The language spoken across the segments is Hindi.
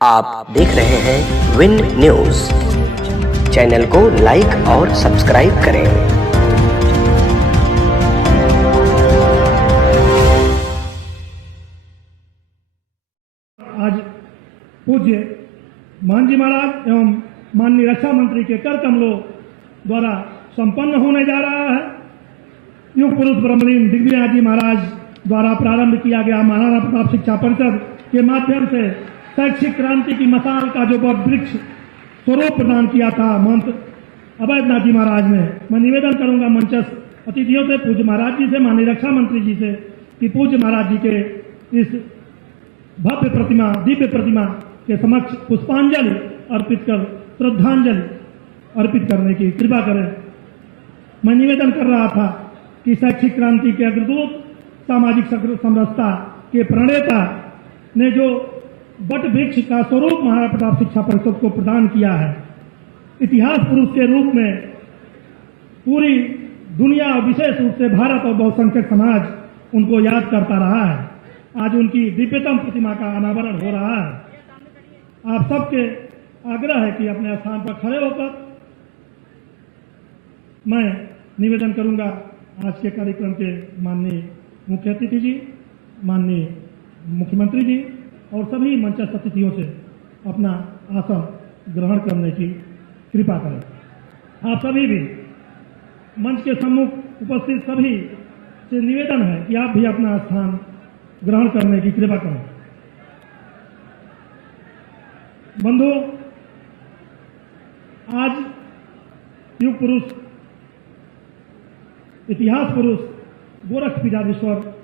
आप देख रहे हैं विन न्यूज। चैनल को लाइक और सब्सक्राइब करें। आज पूज्य मान जी महाराज एवं माननीय रक्षा मंत्री के कर कमलों द्वारा संपन्न होने जा रहा है। युग पुरुष ब्रह्मलीन दिग्विजय जी महाराज द्वारा प्रारंभ किया गया महाराणा प्रताप शिक्षा परिषद के माध्यम से शैक्षिक क्रांति की मसाल का जो वृक्ष स्वरूप प्रदान किया था महंत अभयनाथ जी महाराज ने। मैं निवेदन करूंगा मंचस्थ अतिथियों से, पूज्य महाराज जी से, माननीय रक्षा मंत्री जी से कि पूज्य महाराज जी के इस भव्य प्रतिमा, दिव्य प्रतिमा के समक्ष पुष्पांजलि अर्पित कर श्रद्धांजलि अर्पित करने की कृपा करें। मैं निवेदन कर रहा था कि शैक्षिक क्रांति के अग्रदूत, सामाजिक समरसता के प्रणेता ने जो वट वृक्ष का स्वरूप महाराणा प्रताप शिक्षा परिषद को प्रदान किया है, इतिहास पुरुष के रूप में पूरी दुनिया और विशेष रूप से भारत और बहुसंख्यक समाज उनको याद करता रहा है। आज उनकी दिव्यतम प्रतिमा का अनावरण हो रहा है। आप सबके आग्रह है कि अपने स्थान पर खड़े होकर मैं निवेदन करूंगा आज के कार्यक्रम के माननीय मुख्य अतिथि जी, माननीय मुख्यमंत्री जी और सभी मंचस्थ अतिथियों से अपना आसन ग्रहण करने की कृपा करें। आप सभी भी मंच के सम्मुख उपस्थित सभी से निवेदन है कि आप भी अपना स्थान ग्रहण करने की कृपा करें। बंधु, आज युग पुरुष, इतिहास पुरुष गोरखपीठाधीश्वर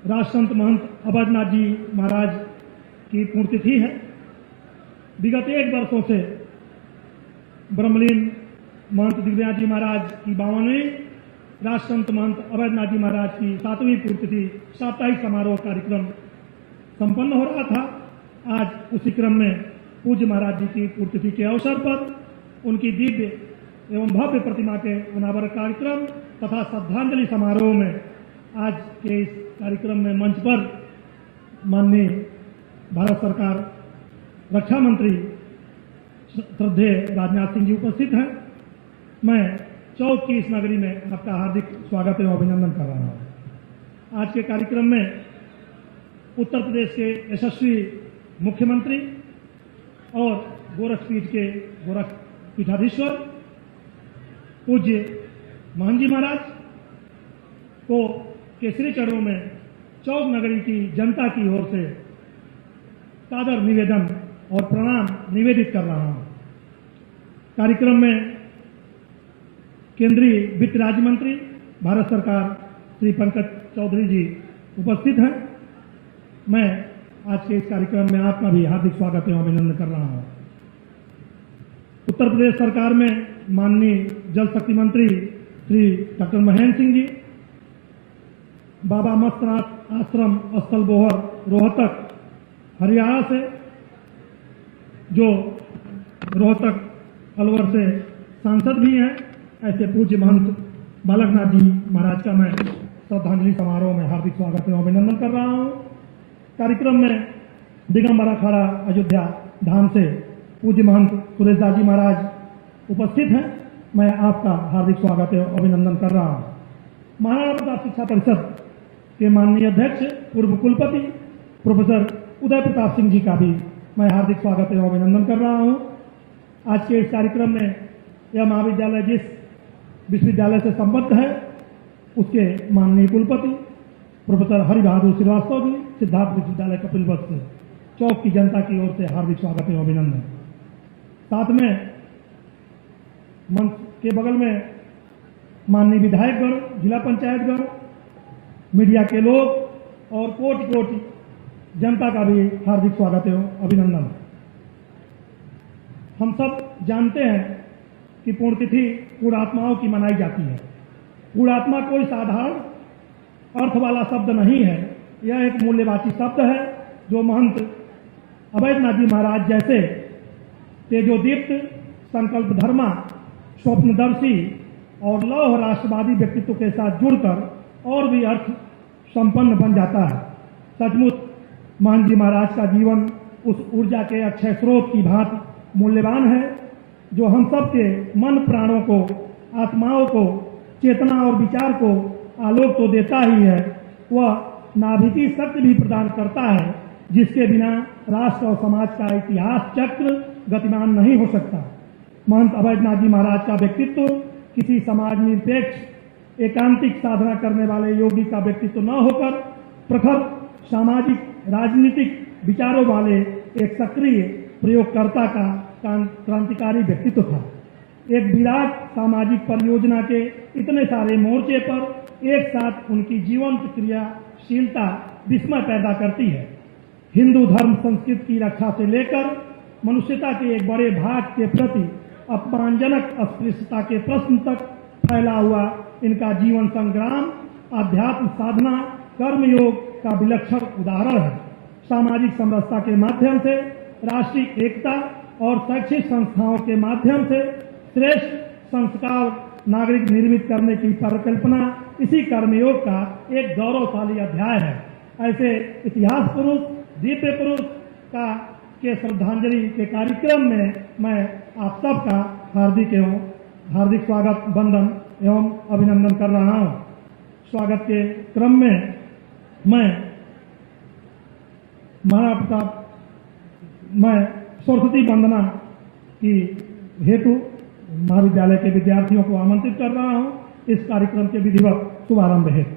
राष्ट्रसंत महंत अभयनाथ जी महाराज की पुण्यतिथि है। विगत 1 वर्षों से ब्रह्मलीन महंत दिग्विजय जी महाराज की 52वीं, राष्ट्रसंत महंत अभयनाथ जी महाराज की 7वीं पुण्यतिथि साप्ताहिक समारोह कार्यक्रम संपन्न हो रहा था। आज उसी क्रम में पूज्य महाराज जी की पुण्यतिथि के अवसर पर उनकी दिव्य एवं भव्य प्रतिमा के अनावरण कार्यक्रम तथा श्रद्धांजलि समारोह में आज के इस कार्यक्रम में मंच पर माननीय भारत सरकार रक्षा मंत्री श्रद्धेय राजनाथ सिंह जी उपस्थित हैं। मैं चौक की इस नगरी में आपका हार्दिक स्वागत एवं अभिनंदन कर रहा हूं। आज के कार्यक्रम में उत्तर प्रदेश के यशस्वी मुख्यमंत्री और गोरखपीठ के गोरखपीठाधीश्वर पूज्य महंत जी महाराज को केसरी चरणों में चौक नगरी की जनता की ओर से सादर निवेदन और प्रणाम निवेदित कर रहा हूं। कार्यक्रम में केंद्रीय वित्त राज्य मंत्री भारत सरकार श्री पंकज चौधरी जी उपस्थित हैं। मैं आज के इस कार्यक्रम में आपका भी हार्दिक स्वागत एवं अभिनंदन कर रहा हूं। उत्तर प्रदेश सरकार में माननीय जल शक्ति मंत्री श्री डॉक्टर महेंद्र सिंह जी, बाबा मस्तनाथ आश्रम स्थल बोहर रोहतक हरियाणा से, जो रोहतक अलवर से सांसद भी हैं, ऐसे पूज्य महंत बालकनाथ जी महाराज का मैं श्रद्धांजलि समारोह में हार्दिक स्वागत एवं अभिनंदन कर रहा हूं। कार्यक्रम में दिगंबर अखाड़ा अयोध्या धाम से पूज्य महंत सुरेश दास जी महाराज उपस्थित हैं। मैं आपका हार्दिक स्वागत एवं अभिनंदन कर रहा हूं। महाराणा प्रताप शिक्षा परिषद के माननीय अध्यक्ष पूर्व कुलपति प्रोफेसर उदय प्रताप सिंह जी का भी मैं हार्दिक स्वागत एवं अभिनंदन कर रहा हूं। आज के इस कार्यक्रम में यह महाविद्यालय जिस विश्वविद्यालय से संबद्ध है, उसके माननीय कुलपति प्रोफेसर हरि बहादुर श्रीवास्तव जी, सिद्धार्थ विश्वविद्यालय कपिलवस्तु से चौक की जनता की ओर से हार्दिक स्वागत एवं अभिनंदन। साथ में मंच के बगल में माननीय विधायकगण, जिला पंचायतगण, मीडिया के लोग और कोटि कोटि जनता का भी हार्दिक स्वागत एवं अभिनंदन। हम सब जानते हैं कि पुण्यतिथि पुण्यात्माओं की मनाई जाती है। पुण्यात्मा कोई साधारण अर्थ वाला शब्द नहीं है, यह एक मूल्यवाची शब्द है जो महंत अभयनाथ जी महाराज जैसे तेजोदीप्त, संकल्प धर्मा, स्वप्नदर्शी और लौह राष्ट्रवादी व्यक्तित्व के साथ जुड़कर और भी अर्थ संपन्न बन जाता है। सचमुच महंत जी महाराज का जीवन उस ऊर्जा के अक्षय स्रोत की भांति मूल्यवान है, जो हम सब के मन प्राणों को, आत्माओं को, चेतना और विचार को आलोक तो देता ही है, वह नाभिकीय शक्ति भी प्रदान करता है, जिसके बिना राष्ट्र और समाज का इतिहास चक्र गतिमान नहीं हो सकता। महंत अभयनाथ जी महाराज का व्यक्तित्व किसी समाज निरपेक्ष एकांतिक साधना करने वाले योगी का व्यक्तित्व न होकर प्रखर सामाजिक राजनीतिक विचारों वाले एक सक्रिय प्रयोगकर्ता का क्रांतिकारी व्यक्तित्व था। एक विराट सामाजिक परियोजना के इतने सारे मोर्चे पर एक साथ उनकी जीवंत क्रियाशीलता विस्मय पैदा करती है। हिंदू धर्म संस्कृति की रक्षा से लेकर मनुष्यता के एक बड़े भाग के प्रति अपमानजनक अस्पृश्यता के प्रश्न तक फैला हुआ इनका जीवन संग्राम आध्यात्म साधना कर्मयोग का विलक्षण उदाहरण है। सामाजिक समरसता के माध्यम से, राष्ट्रीय एकता और शैक्षिक संस्थाओं के माध्यम से श्रेष्ठ संस्कार नागरिक निर्मित करने की परिकल्पना इसी कर्मयोग का एक गौरवशाली अध्याय है। ऐसे इतिहास पुरुष, दिव्य पुरुष का के श्रद्धांजलि के कार्यक्रम में मैं आप सबका हार्दिक स्वागत, वंदन एवं अभिनंदन कर रहा हूं। स्वागत के क्रम में मैं सरस्वती वंदना की हेतु महाविद्यालय के विद्यार्थियों को आमंत्रित कर रहा हूं इस कार्यक्रम के विधिवत शुभारंभ हेतु।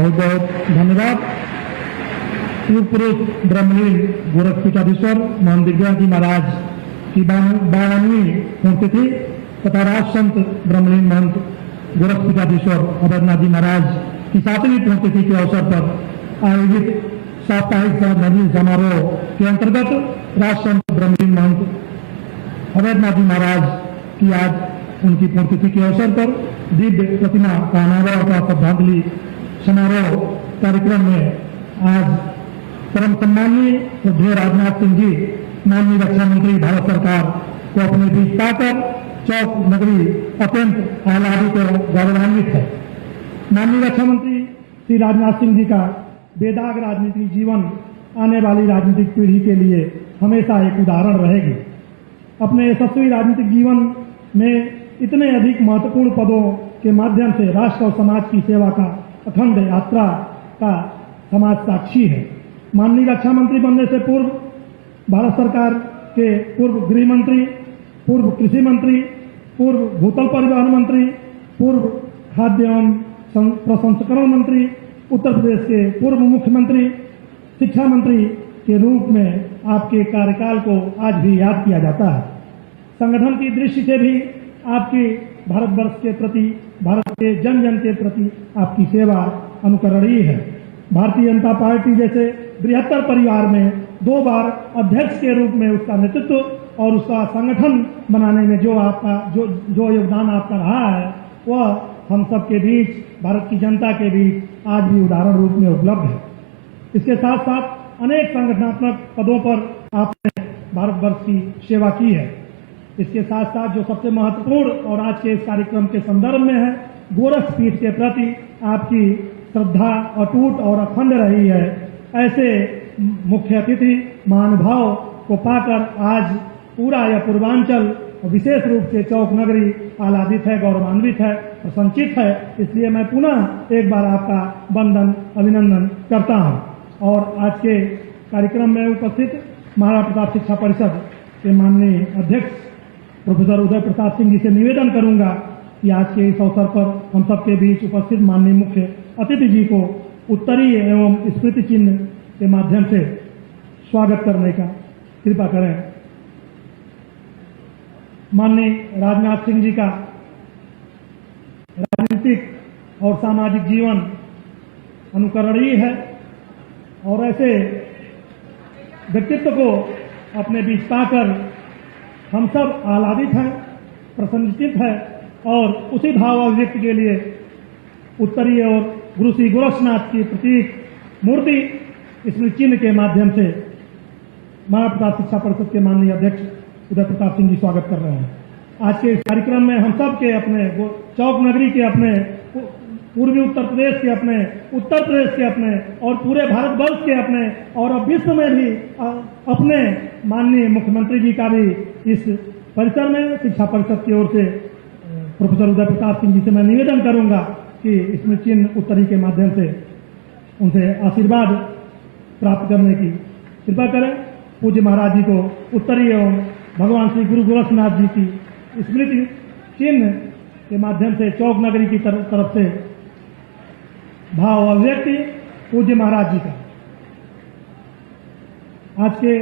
बहुत बहुत धन्यवाद। युग पुरुष ब्रह्मलीन गोरखपीठाधीश्वर महान दिव्या जी महाराज की 52वीं पुण्यतिथि तथा राष्ट्र संत ब्रह्मलीन महंत गोरखपीठाधीश्वर अभयनाथ जी महाराज की 7वीं पुण्यतिथि के अवसर पर आयोजित साप्ताहिक नदी समारोह के अंतर्गत राष्ट्र संत ब्रह्मलीन महंत अभयनाथ जी महाराज की आज उनकी पुण्यतिथि के अवसर पर दिव्य प्रतिमा का अनावरण का श्रद्धांजलि समारोह कार्यक्रम में आज परम सम्माननीय श्रद्धेय राजनाथ सिंह जी माननीय रक्षा मंत्री भारत सरकार को अपने बीच पाकर चौक नगरी अत्यंत आह्लादित और गौरवान्वित है। माननीय रक्षा मंत्री श्री राजनाथ सिंह जी का बेदाग राजनीतिक जीवन आने वाली राजनीतिक पीढ़ी के लिए हमेशा एक उदाहरण रहेगी। अपने यशस्वी राजनीतिक जीवन में इतने अधिक महत्वपूर्ण पदों के माध्यम से राष्ट्र और समाज की सेवा का अखंड यात्रा का समाज साक्षी है। माननीय रक्षा मंत्री बनने से पूर्व भारत सरकार के पूर्व गृह मंत्री, पूर्व कृषि मंत्री, पूर्व भूतल परिवहन मंत्री, पूर्व खाद्य एवं प्रसंस्करण मंत्री, उत्तर प्रदेश के पूर्व मुख्यमंत्री, शिक्षा मंत्री के रूप में आपके कार्यकाल को आज भी याद किया जाता है। संगठन की दृष्टि से भी आपकी भारतवर्ष के प्रति, भारत के जन जन के प्रति आपकी सेवा अनुकरणीय है। भारतीय जनता पार्टी जैसे बृहत्तर परिवार में 2 बार अध्यक्ष के रूप में उसका नेतृत्व और उसका संगठन बनाने में जो योगदान आपका रहा है वह हम सब के बीच, भारत की जनता के बीच आज भी उदाहरण रूप में उपलब्ध है। इसके साथ साथ अनेक संगठनात्मक पदों पर आपने भारतवर्ष की सेवा की है। इसके साथ साथ जो सबसे महत्वपूर्ण और आज के इस कार्यक्रम के संदर्भ में है, गोरखपीठ के प्रति आपकी श्रद्धा अटूट और अखंड रही है। ऐसे मुख्य अतिथि महानुभाव को पाकर आज पूरा यह पूर्वांचल विशेष रूप से चौक नगरी आह्लादित है, गौरवान्वित है, प्रसन्नचित्त है। इसलिए मैं पुनः एक बार आपका वंदन अभिनंदन करता हूं। और आज के कार्यक्रम में उपस्थित महाराणा प्रताप शिक्षा परिषद के माननीय अध्यक्ष प्रोफेसर उदय प्रताप सिंह जी से निवेदन करूंगा कि आज के इस अवसर पर हम सबके बीच उपस्थित माननीय मुख्य अतिथि जी को उत्तरीय एवं स्मृति चिन्ह के माध्यम से स्वागत करने का कृपा करें। माननीय राजनाथ सिंह जी का राजनीतिक और सामाजिक जीवन अनुकरणीय है और ऐसे व्यक्तित्व को अपने बीच पाकर हम सब आह्लादित हैं, प्रसन्नचित्त है और उसी भाव अभिव्यक्ति के लिए उत्तरीय और गुरु श्री गोरक्षनाथ की प्रतीक मूर्ति स्मृति चिन्ह के माध्यम से महाराणा प्रताप शिक्षा परिषद के माननीय अध्यक्ष उदय प्रताप सिंह जी स्वागत कर रहे हैं। आज के इस कार्यक्रम में हम सब के अपने चौक नगरी के अपने, पूर्वी उत्तर प्रदेश के अपने, उत्तर प्रदेश के अपने और पूरे भारतवर्ष के अपने और अब विश्व में भी अपने माननीय मुख्यमंत्री जी का भी इस परिसर में शिक्षा परिषद की ओर से प्रोफेसर उदय प्रताप सिंह जी से मैं निवेदन करूंगा कि स्मृति चिन्ह उत्तरी के माध्यम से उनसे आशीर्वाद प्राप्त करने की कृपा करें। पूज्य महाराज जी को उत्तरी एवं भगवान श्री गुरु गोरक्षनाथ जी की स्मृति चिन्ह के माध्यम से चौक नगरी की तरफ से भाव अभिव्यक्ति पूज्य महाराज जी का। आज के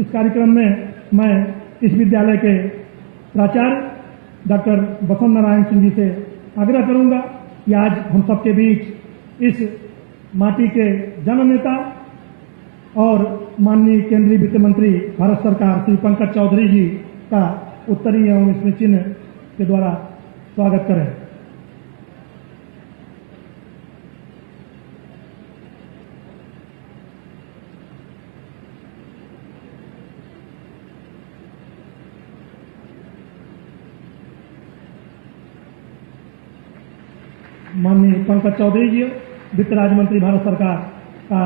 इस कार्यक्रम में मैं इस विद्यालय के प्राचार्य डॉक्टर बसंत नारायण सिंह जी से आग्रह करूंगा कि आज हम सबके बीच इस माटी के जननेता और माननीय केंद्रीय वित्त मंत्री भारत सरकार श्री पंकज चौधरी जी का उत्तरी एवं स्मृति चिन्ह के द्वारा स्वागत करें। माननीय पंकज चौधरी जी, वित्त राज्य मंत्री भारत सरकार का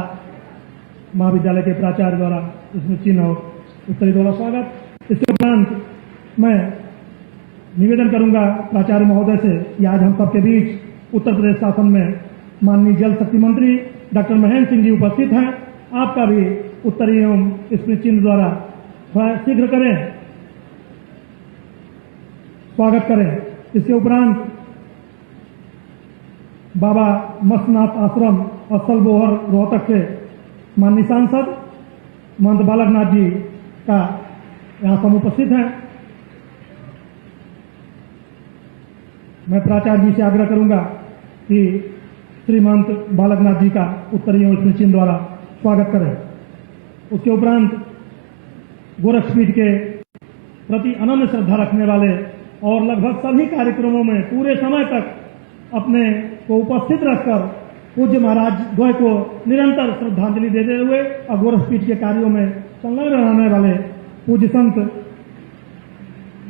महाविद्यालय के प्राचार्य द्वारा इसमें चिन्ह और उत्तरी द्वारा स्वागत। इसके उपरांत मैं निवेदन करूंगा प्राचार्य महोदय से कि आज हम सबके बीच उत्तर प्रदेश शासन में माननीय जल शक्ति मंत्री डॉक्टर महेंद्र सिंह जी उपस्थित हैं। आपका भी उत्तरी एवं स्मृति चिन्ह द्वारा शीघ्र करें, स्वागत करें। इसके उपरांत बाबा मस्तनाथ आश्रम असल बोहर रोहतक से माननीय सांसद महंत बालकनाथ जी का यहाँ समुपस्थित हैं। मैं प्राचार्य जी से आग्रह करूंगा कि श्रीमंत बालकनाथ जी का उत्तरीय स्मृति चिन्ह द्वारा स्वागत करें। उसके उपरांत गोरक्षपीठ के प्रति अनन्य श्रद्धा रखने वाले और लगभग सभी कार्यक्रमों में पूरे समय तक अपने को उपस्थित रखकर पूज्य महाराज द्वय को निरंतर श्रद्धांजलि देते हुए और गोरक्षपीठ के कार्यों में संलग्न रहने वाले पूज्य संत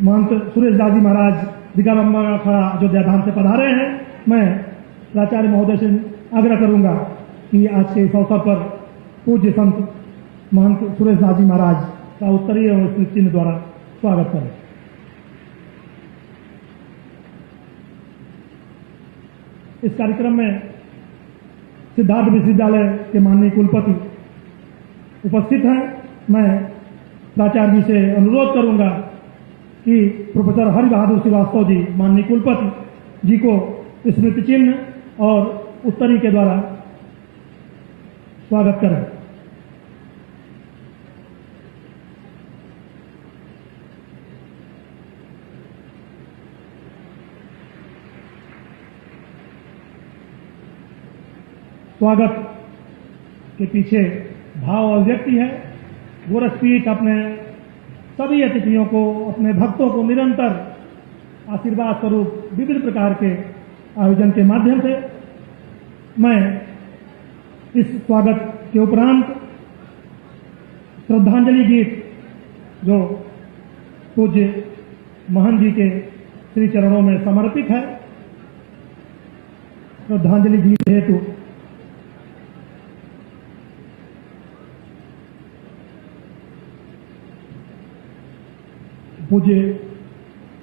महंत सुरेश दास जी महाराज दिगारंबा खड़ा अयोध्या धाम से पधारे हैं। मैं प्राचार्य महोदय से आग्रह करूंगा कि आज के इस अवसर पर पूज्य संत महंत सुरेश दास जी महाराज का उत्तरीय और स्मृति चिन्ह द्वारा स्वागत करें। इस कार्यक्रम में सिद्धार्थ विश्वविद्यालय के माननीय कुलपति उपस्थित हैं। मैं प्राचार्य जी से अनुरोध करूंगा कि प्रोफेसर हरि बहादुर श्रीवास्तव जी माननीय कुलपति जी को स्मृति चिन्ह और उत्तरी के द्वारा स्वागत करें। स्वागत के पीछे भाव अभिव्यक्ति है। गोरक्षपीठ अपने सभी अतिथियों को, अपने भक्तों को निरंतर आशीर्वाद स्वरूप विभिन्न प्रकार के आयोजन के माध्यम से मैं इस स्वागत के उपरांत श्रद्धांजलि गीत जो पूज्य महंत जी के श्री चरणों में समर्पित है, श्रद्धांजलि गीत हेतु पूज्य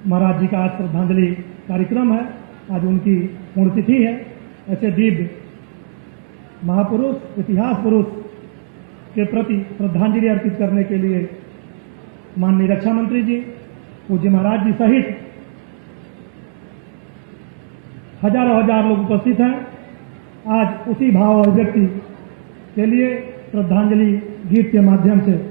महाराज जी का आज श्रद्धांजलि कार्यक्रम है। आज उनकी पुण्यतिथि है। ऐसे दिव्य महापुरुष, इतिहास पुरुष के प्रति श्रद्धांजलि अर्पित करने के लिए माननीय रक्षा मंत्री जी, पूज्य महाराज जी सहित हजारों हजार लोग उपस्थित हैं। आज उसी भाव अभिव्यक्ति के लिए श्रद्धांजलि गीत के माध्यम से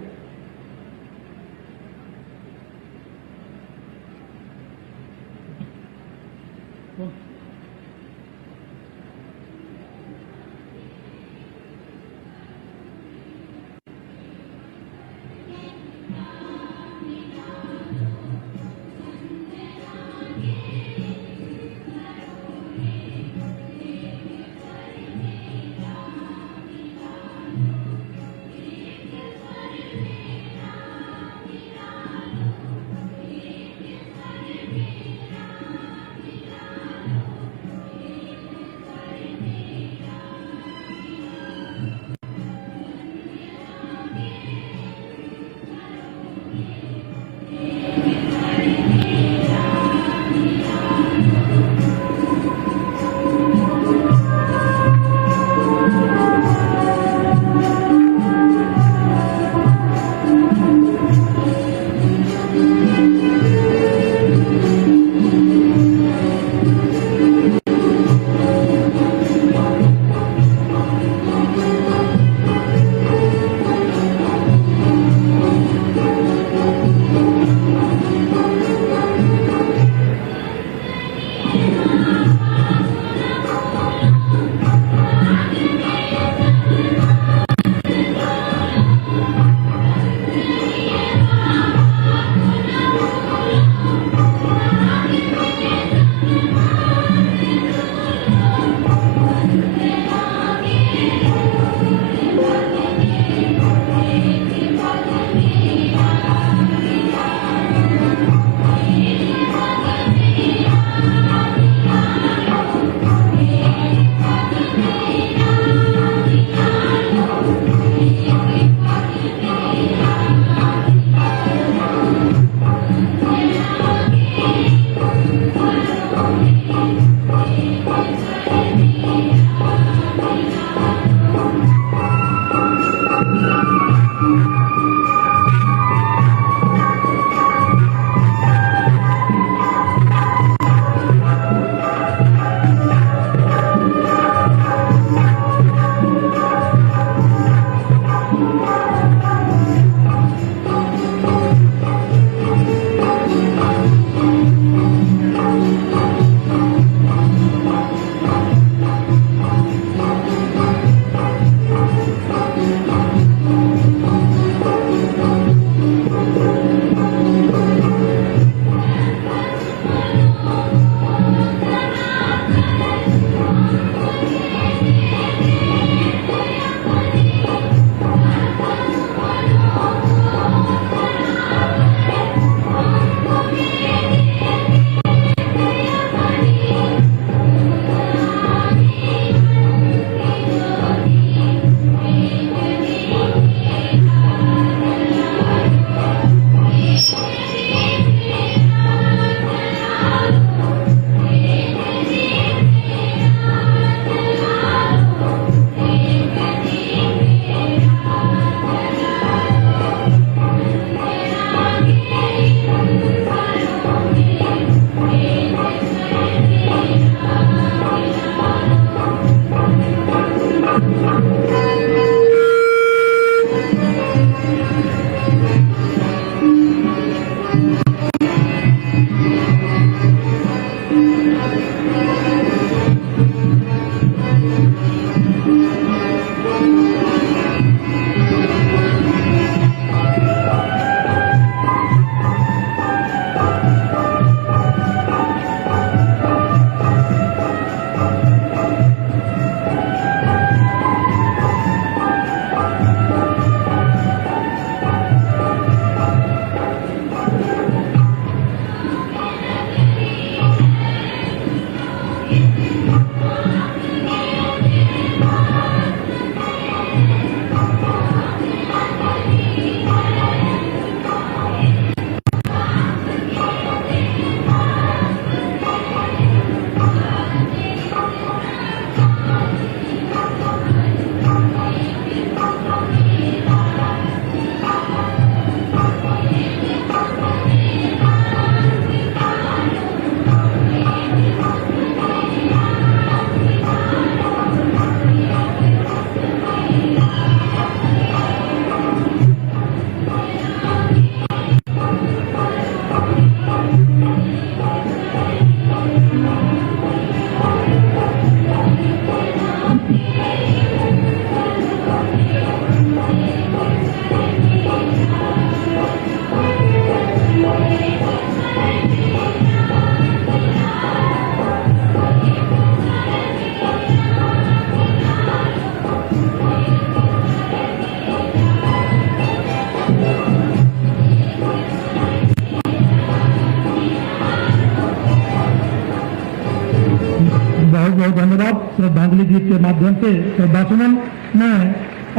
बहुत बहुत धन्यवाद। श्रद्धांजलि गीत के माध्यम से श्रद्धासुमन मैं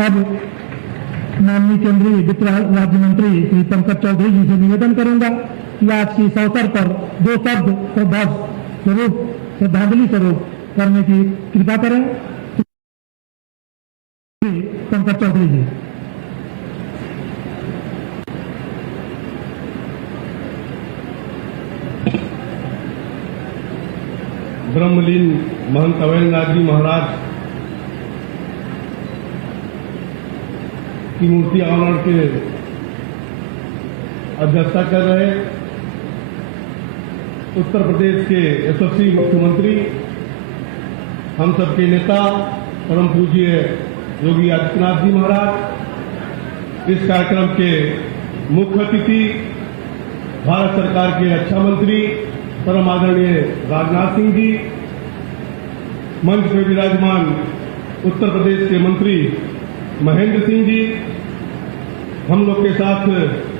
अब माननीय केंद्रीय वित्त राज्य मंत्री श्री पंकज चौधरी जी से निवेदन करूंगा कि आज के इस अवसर पर दो शब्द श्रद्धांजलि स्वरूप करने की कृपा करें। पंकज चौधरी जी। ब्रह्मलीन महंत अवैधनाथ जी महाराज की मूर्ति अनावरण के अध्यक्षता कर रहे उत्तर प्रदेश के यशस्वी मुख्यमंत्री, हम सबके नेता परम पूज्य योगी आदित्यनाथ जी महाराज, इस कार्यक्रम के मुख्य अतिथि भारत सरकार के रक्षा मंत्री परम आदरणीय राजनाथ सिंह जी, मंच पर विराजमान उत्तर प्रदेश के मंत्री महेंद्र सिंह जी, हम लोग के साथ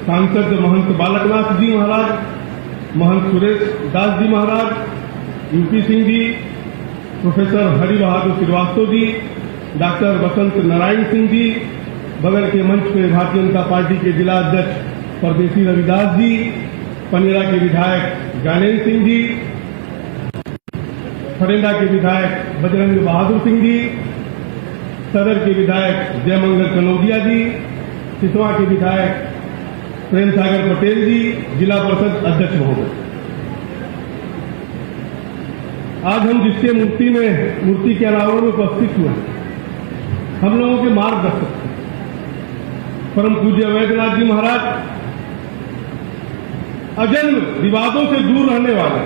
सांसद महंत बालकनाथ जी महाराज, महंत सुरेश दास जी महाराज, यूपी सिंह जी, प्रोफेसर हरि बहादुर श्रीवास्तव जी, डॉक्टर बसंत नारायण सिंह जी, बगल के मंच पे भारतीय जनता पार्टी के जिला अध्यक्ष परदेसी रविदास जी, पनेरा के विधायक ज्ञानेन्द्र सिंह जी, फरेंदा के विधायक बजरंग बहादुर सिंह जी, सदर के विधायक जयमंगल कनौजिया जी, सिसवा के विधायक प्रेम सागर पटेल जी, जिला परिषद अध्यक्ष महोदय। आज हम जिसके मूर्ति के अनावरण में उपस्थित हुए, हम लोगों के मार्गदर्शक परम पूज्य अवैधनाथ जी महाराज, अजन्म विवादों से दूर रहने वाले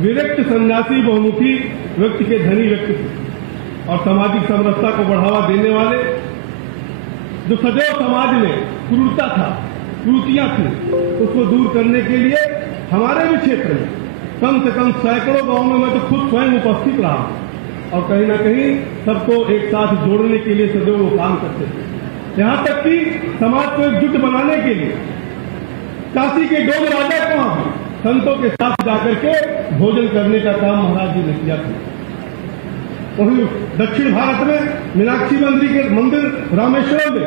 विरक्त सन्यासी बहुमुखी व्यक्ति के धनी व्यक्ति और सामाजिक समरसता को बढ़ावा देने वाले, जो सदैव समाज में क्रूरता था, कुरीतियां थी, उसको दूर करने के लिए हमारे भी क्षेत्र में कम से कम सैकड़ों गांवों में मैं तो खुद स्वयं उपस्थित रहा और कहीं न कहीं सबको एक साथ जोड़ने के लिए सदैव वो काम करते थे। यहां तक कि समाज को एकजुट बनाने के लिए काशी के डोम राजा को वहां भी संतों के साथ जाकर के भोजन करने का काम महाराज जी ने किया था। वहीं दक्षिण भारत में मीनाक्षी मंदिर रामेश्वरम में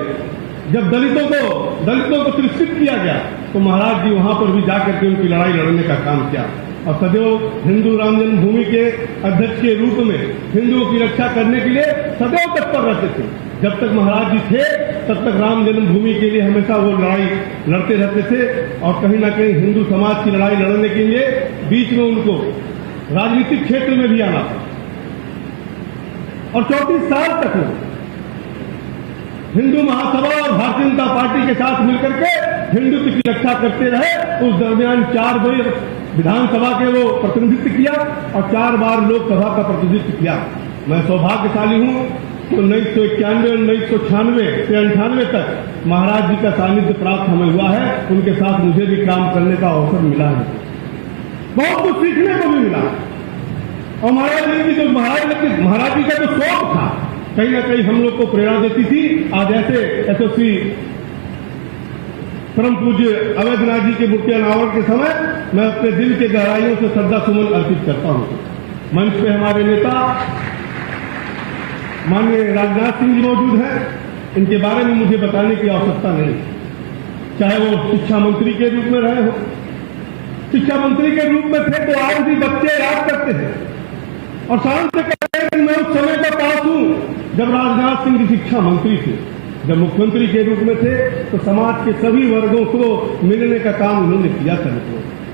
जब दलितों को तिरस्कृत किया गया तो महाराज जी वहां पर भी जाकर के उनकी लड़ाई लड़ने का काम किया और सदैव हिंदू राम जन्मभूमि के अध्यक्ष के रूप में हिंदुओं की रक्षा करने के लिए सदैव तत्पर रहते थे। जब तक महाराज जी थे तब तक राम जन्मभूमि के लिए हमेशा वो लड़ाई लड़ते रहते थे और कहीं ना कहीं हिंदू समाज की लड़ाई लड़ने के लिए बीच में उनको राजनीतिक क्षेत्र में भी आना था और 34 साल तक हिंदू महासभा और भारतीय जनता पार्टी के साथ मिलकर के हिंदुत्व की रक्षा करते रहे। उस दरमियान 4 बार विधानसभा के वो प्रतिनिधित्व किया और 4 बार लोकसभा का प्रतिनिधित्व किया। मैं सौभाग्यशाली हूं तो 1991 और 1996 से 98 तक महाराज जी का सानिध्य प्राप्त हमें हुआ है। उनके साथ मुझे भी काम करने का अवसर मिला है, बहुत कुछ सीखने को भी मिला और महाराज जी का जो शौक था कहीं ना कहीं हम लोग को प्रेरणा देती थी। आज ऐसे यशस्वी परम पूज्य अवैधनाथ जी के मूर्ति अनावरण के समय मैं अपने दिल के गहराइयों से श्रद्धा सुमन अर्पित करता हूं। मंच पे हमारे नेता माननीय राजनाथ सिंह जी मौजूद हैं, इनके बारे में मुझे बताने की आवश्यकता नहीं, चाहे वो शिक्षा मंत्री के रूप में रहे हो, शिक्षा मंत्री के रूप में थे तो आज भी बच्चे याद करते हैं और शान से कहते हैं कि मैं उस समय का पास हूं जब राजनाथ सिंह जी शिक्षा मंत्री थे। जब मुख्यमंत्री के रूप में थे तो समाज के सभी वर्गों को मिलने का काम उन्होंने किया था।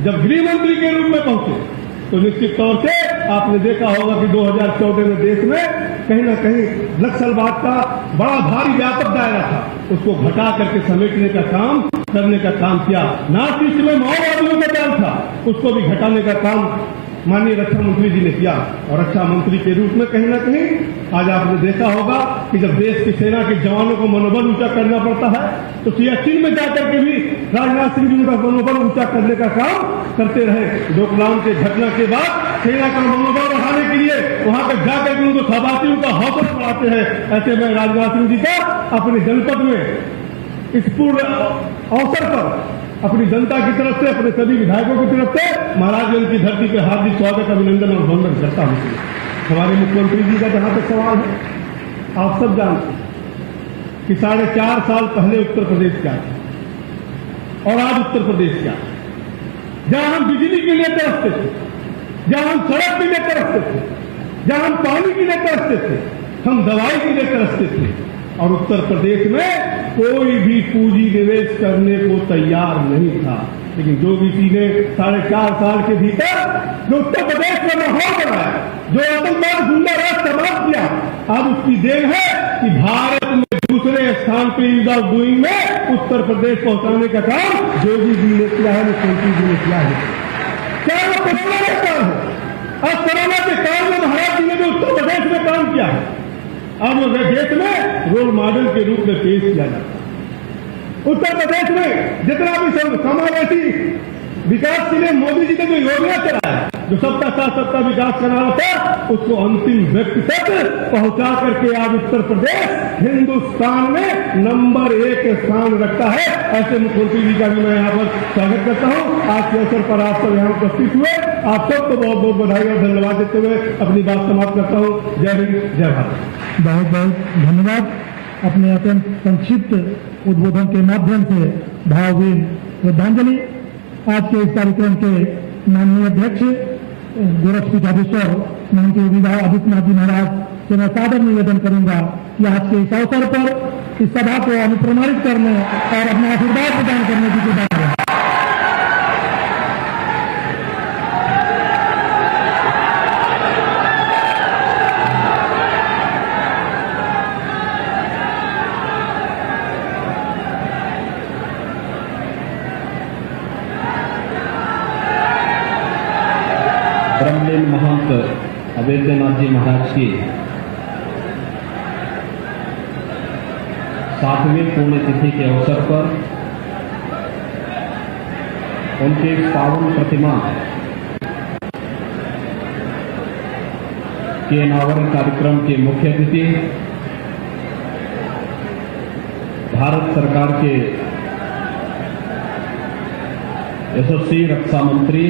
जब गृह मंत्री के रूप में पहुंचे तो निश्चित तौर से आपने देखा होगा कि 2014 में देश में कहीं ना कहीं नक्सलवाद का बड़ा भारी व्यापक दायरा था, उसको घटा करके समेटने का काम करने का काम किया। नॉर्थ ईस्ट में माओवादियों का जाल था, उसको भी घटाने का काम माननीय रक्षा मंत्री जी ने किया और रक्षा मंत्री के रूप में कहीं ना कहीं आज आपने देखा होगा कि जब देश की सेना के जवानों को मनोबल ऊंचा करना पड़ता है तो सियाचिन में जाकर के भी राजनाथ सिंह जी उनका मनोबल ऊंचा करने का काम करते रहे। डोकलाम के घटना के बाद सेना का मनोबल बढ़ाने के लिए वहां तक जाकर के उनको शाबाशी उनका हौसला बढ़ाते हैं। ऐसे में राजनाथ सिंह जी का अपने जनपद में इस पूर्ण अवसर पर अपनी जनता की तरफ से, अपने सभी विधायकों की तरफ से महाराजगंज की धरती पर हार्दिक स्वागत, अभिनंदन और वंदन करता हूं। हमारे मुख्यमंत्री जी का जहां तक सवाल है, आप सब जानते हैं कि 4.5 साल पहले उत्तर प्रदेश क्या था और आज उत्तर प्रदेश क्या है। जहां हम बिजली के लिए तरसते थे, जहां हम सड़क के लिए तरसते थे, जहां हम पानी के लिए तरसते थे, हम दवाई के लिए तरसते थे, और उत्तर प्रदेश में कोई भी पूंजी निवेश करने को तैयार नहीं था। लेकिन योगी जी ने 4.5 साल के भीतर जो उत्तर प्रदेश में माहौल बनाया, जो आतंकवाद गुंडा राज समाप्त किया, आज उसकी देन है कि भारत में दूसरे स्थान पर ईज ऑफ डूइंग में उत्तर प्रदेश पहुंचाने का काम योगी जी ने किया है, मुख्यमंत्री जी ने किया है। क्या वो कोरोना का काम है? अब कोरोना के काम में महाराज जी ने जो उत्तर प्रदेश में काम किया है, अब देश में रोल मॉडल के रूप में पेश किया जाता है। उत्तर प्रदेश में जितना भी समावेशी विकास के लिए मोदी जी ने जो योजना चलाया, जो सबका साथ सबका विकास कराना था, उसको अंतिम व्यक्ति तक पहुंचा करके आज उत्तर प्रदेश हिंदुस्तान में नंबर 1 स्थान रखता है। ऐसे मुख्यमंत्री जी का भी मैं यहाँ पर स्वागत करता हूँ। आज के अवसर पर आप सब यहाँ उपस्थित हुए, आप सबको बहुत बहुत बधाई और धन्यवाद देते हुए अपनी बात समाप्त करता हूँ। जय हिंद, जय भारत। बहुत बहुत धन्यवाद। अपने अत्यंत संक्षिप्त उद्बोधन के माध्यम से भावभीन श्रद्धांजलि। आज के इस कार्यक्रम के माननीय अध्यक्ष गोरखपीठाधीश्वर महंत योगी आदित्यनाथ जी महाराज से मैं सादर निवेदन करूंगा कि आज के इस अवसर पर इस सभा को अनुप्रमाणित करने और अपना आशीर्वाद प्रदान करने की जिम्मेदारी है। ब्रह्मलीन महंत अवैधनाथ जी महाराज की 7वीं पुण्यतिथि के अवसर पर उनकी पावन प्रतिमा के अनावरण कार्यक्रम के मुख्य अतिथि भारत सरकार के यशस्वी रक्षा मंत्री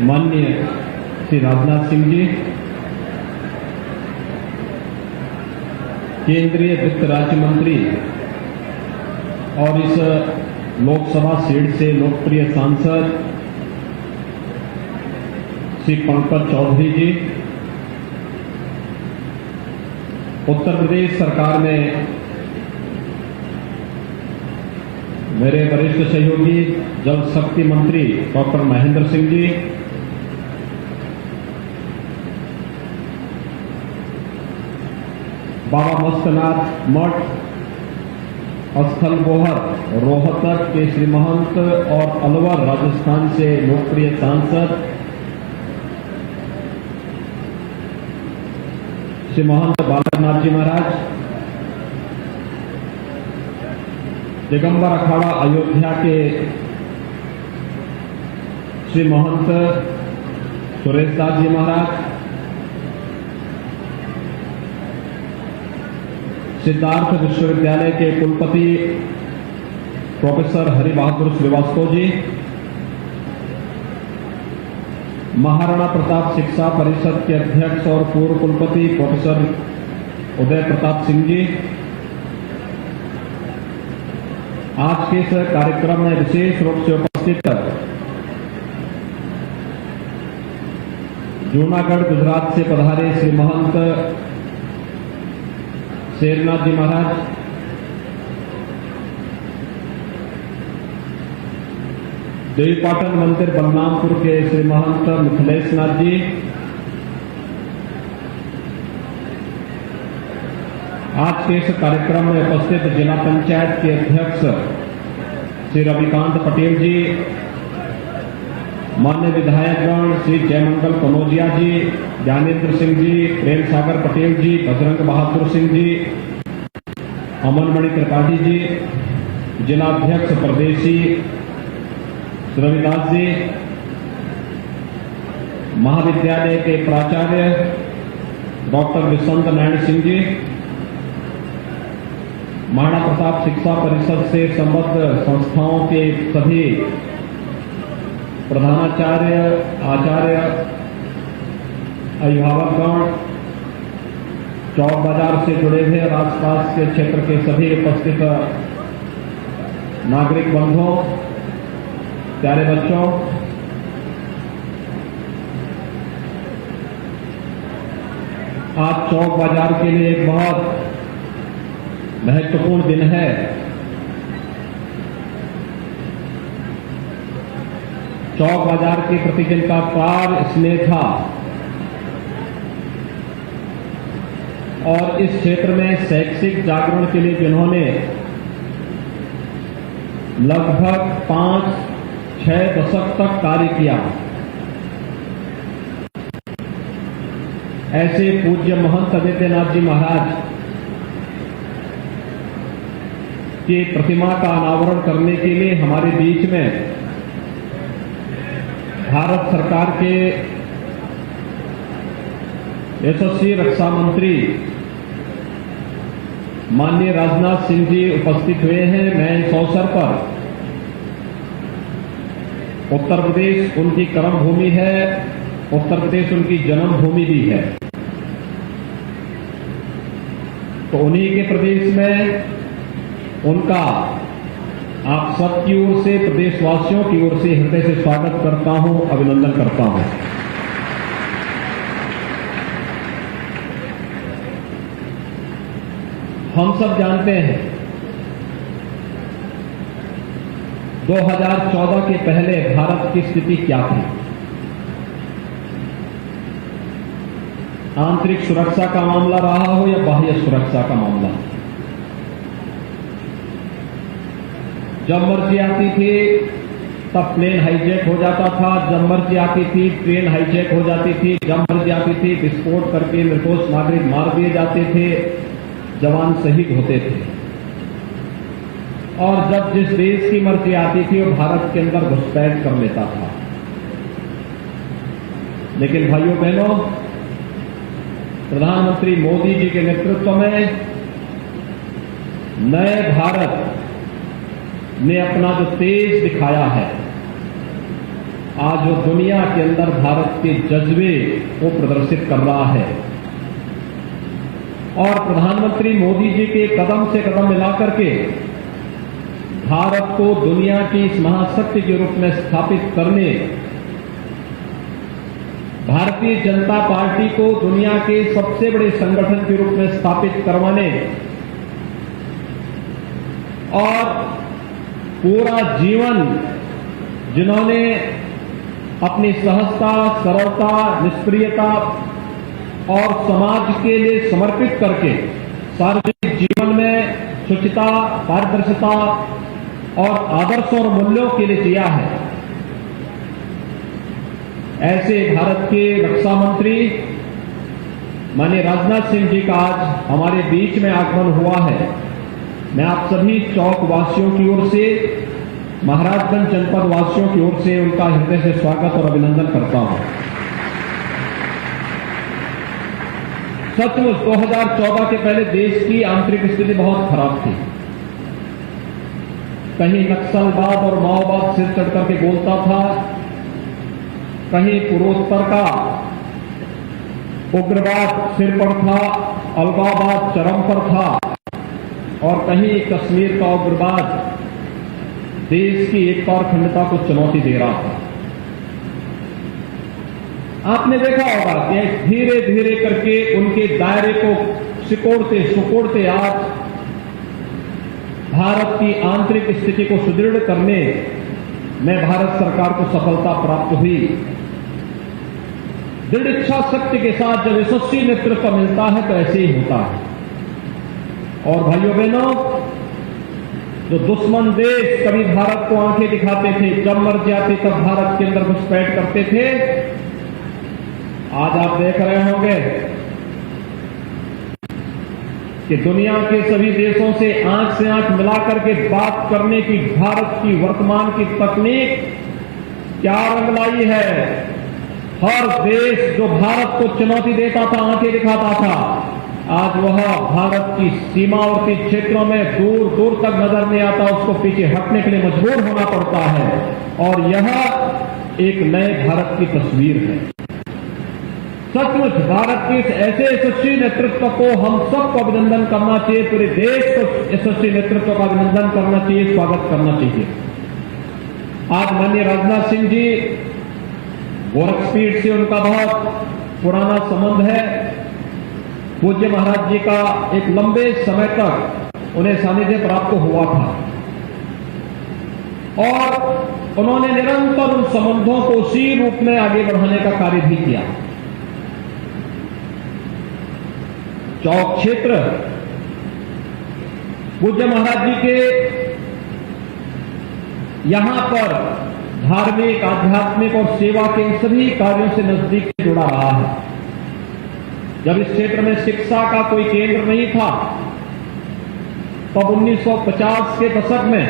माननीय श्री राजनाथ सिंह जी, केंद्रीय वित्त राज्य मंत्री और इस लोकसभा सीट से लोकप्रिय सांसद श्री पंकज चौधरी जी, उत्तर प्रदेश सरकार में मेरे वरिष्ठ सहयोगी जल शक्ति मंत्री डॉक्टर महेंद्र सिंह जी, बाबा मस्तनाथ मठ स्थल गोहर रोहतक के श्री महंत और अलवर राजस्थान से लोकप्रिय सांसद श्री महंत बालानाथ जी महाराज, दिगंबर अखाड़ा अयोध्या के श्री महंत सुरेशदास जी महाराज, सिद्धार्थ विश्वविद्यालय के कुलपति प्रोफेसर हरि बहादुर श्रीवास्तव जी, महाराणा प्रताप शिक्षा परिषद के अध्यक्ष और पूर्व कुलपति प्रोफेसर उदय प्रताप सिंह जी, आज के इस कार्यक्रम में विशेष रूप से उपस्थित जूनागढ़ गुजरात से पधारे श्री महंत शेरनाथ जी महाराज, देवीपाटन मंदिर बलरामपुर के श्री महंत मिथिलेश नाथ जी, आज के इस कार्यक्रम में उपस्थित जिला पंचायत के अध्यक्ष श्री रविकांत पटेल जी, मान्य विधायकगण श्री जयमंगल कनौजिया जी, ज्ञानेन्द्र सिंह जी, प्रेम सागर पटेल जी, बजरंग बहादुर सिंह जी, अमनमणि त्रिपाठी जी, जिलाध्यक्ष प्रदेशी श्री रविदास जी महाविद्यालय के प्राचार्य डॉक्टर विश्वंत नारायण सिंह जी, महाराणा प्रताप शिक्षा परिषद से संबद्ध संस्थाओं के सभी प्रधानाचार्य, आचार्य, अभिभावकगण, चौक बाजार से जुड़े हुए और आसपास के क्षेत्र के सभी उपस्थित नागरिक बंधुओं, प्यारे बच्चों, आज चौक बाजार के लिए एक बहुत महत्वपूर्ण दिन है। चौक बाजार के प्रति जिनका प्यार, स्नेह था और इस क्षेत्र में शैक्षिक जागरण के लिए जिन्होंने लगभग 5-6 दशक तक कार्य किया, ऐसे पूज्य महंत आदित्यनाथ जी महाराज की प्रतिमा का अनावरण करने के लिए हमारे बीच में भारत सरकार के यशस्वी रक्षा मंत्री माननीय राजनाथ सिंह जी उपस्थित हुए हैं। मैं इस अवसर पर उत्तर प्रदेश उनकी कर्मभूमि है, उत्तर प्रदेश उनकी जन्मभूमि भी है, तो उन्हीं के प्रदेश में उनका आप सबकी ओर से, प्रदेशवासियों की ओर से हृदय से स्वागत करता हूं, अभिनंदन करता हूं। हम सब जानते हैं 2014 के पहले भारत की स्थिति क्या थी। आंतरिक सुरक्षा का मामला रहा हो या बाह्य सुरक्षा का मामला, जब मर्जी आती थी तब प्लेन हाईजैक हो जाता था, जब मर्जी आती थी ट्रेन हाईजैक हो जाती थी, जब मर्जी आती थी विस्फोट करके निर्दोष नागरिक मार दिए जाते थे, जवान शहीद होते थे, और जब जिस देश की मर्जी आती थी वो भारत के अंदर घुसपैठ कर लेता था। लेकिन भाइयों बहनों, प्रधानमंत्री मोदी जी के नेतृत्व में नए भारत ने अपना जो तेज दिखाया है, आज वो दुनिया के अंदर भारत के जज्बे को प्रदर्शित कर रहा है। और प्रधानमंत्री मोदी जी के कदम से कदम मिलाकर के भारत को दुनिया की इस महाशक्ति के रूप में स्थापित करने, भारतीय जनता पार्टी को दुनिया के सबसे बड़े संगठन के रूप में स्थापित करवाने और पूरा जीवन जिन्होंने अपनी सहजता, सरलता, निष्क्रियता और समाज के लिए समर्पित करके सार्वजनिक जीवन में शुचिता, पारदर्शिता और आदर्श और मूल्यों के लिए जिया है, ऐसे भारत के रक्षा मंत्री माननीय राजनाथ सिंह जी का आज हमारे बीच में आगमन हुआ है। मैं आप सभी चौक वासियों की ओर से, महाराजगंज जनपद वासियों की ओर से उनका हृदय से स्वागत और अभिनंदन करता हूं। सचमुच 2014 के पहले देश की आंतरिक स्थिति बहुत खराब थी। कहीं नक्सलवाद और माओवाद सिर चढ़ करके बोलता था, कहीं पूर्वोत्तर का उग्रवाद सिर पर था, अलगाववाद चरम पर था, और कहीं कश्मीर का उग्रवाद देश की एकता और अखंडता को चुनौती दे रहा था। आपने देखा होगा कि धीरे धीरे करके उनके दायरे को सिकोड़ते आज भारत की आंतरिक स्थिति को सुदृढ़ करने में भारत सरकार को सफलता प्राप्त हुई। दृढ़ इच्छा शक्ति के साथ जब यशस्वी नेतृत्व मिलता है तो ऐसे ही होता है। और भाइयों बहनों, जो दुश्मन देश कभी भारत को आंखें दिखाते थे, जब मर्जी आती तब भारत के अंदर घुसपैठ करते थे, आज आप देख रहे होंगे कि दुनिया के सभी देशों से आंख मिलाकर के बात करने की भारत की वर्तमान की तकनीक क्या रंग लाई है। हर देश जो भारत को चुनौती देता था, आंखें दिखाता था, आज वह भारत की सीमावर्ती क्षेत्रों में दूर दूर तक नजर नहीं आता, उसको पीछे हटने के लिए मजबूर होना पड़ता है। और यह एक नए भारत की तस्वीर है। सचमुच भारत के इस ऐसे यशस्वी नेतृत्व को हम सबको अभिनंदन करना चाहिए, पूरे देश को यशस्वी नेतृत्व का अभिनंदन करना चाहिए, स्वागत करना चाहिए। आज माननीय राजनाथ सिंह जी, गोरखपीठ से उनका बहुत पुराना संबंध है। पूज्य महाराज जी का एक लंबे समय तक उन्हें सानिध्य प्राप्त हुआ था और उन्होंने निरंतर उन संबंधों को उसी रूप में आगे बढ़ाने का कार्य भी किया। चौक क्षेत्र पूज्य महाराज जी के यहां पर धार्मिक, आध्यात्मिक और सेवा के इन सभी कार्यों से नजदीक जुड़ा रहा है। जब इस क्षेत्र में शिक्षा का कोई केंद्र नहीं था, तब 1950 के दशक में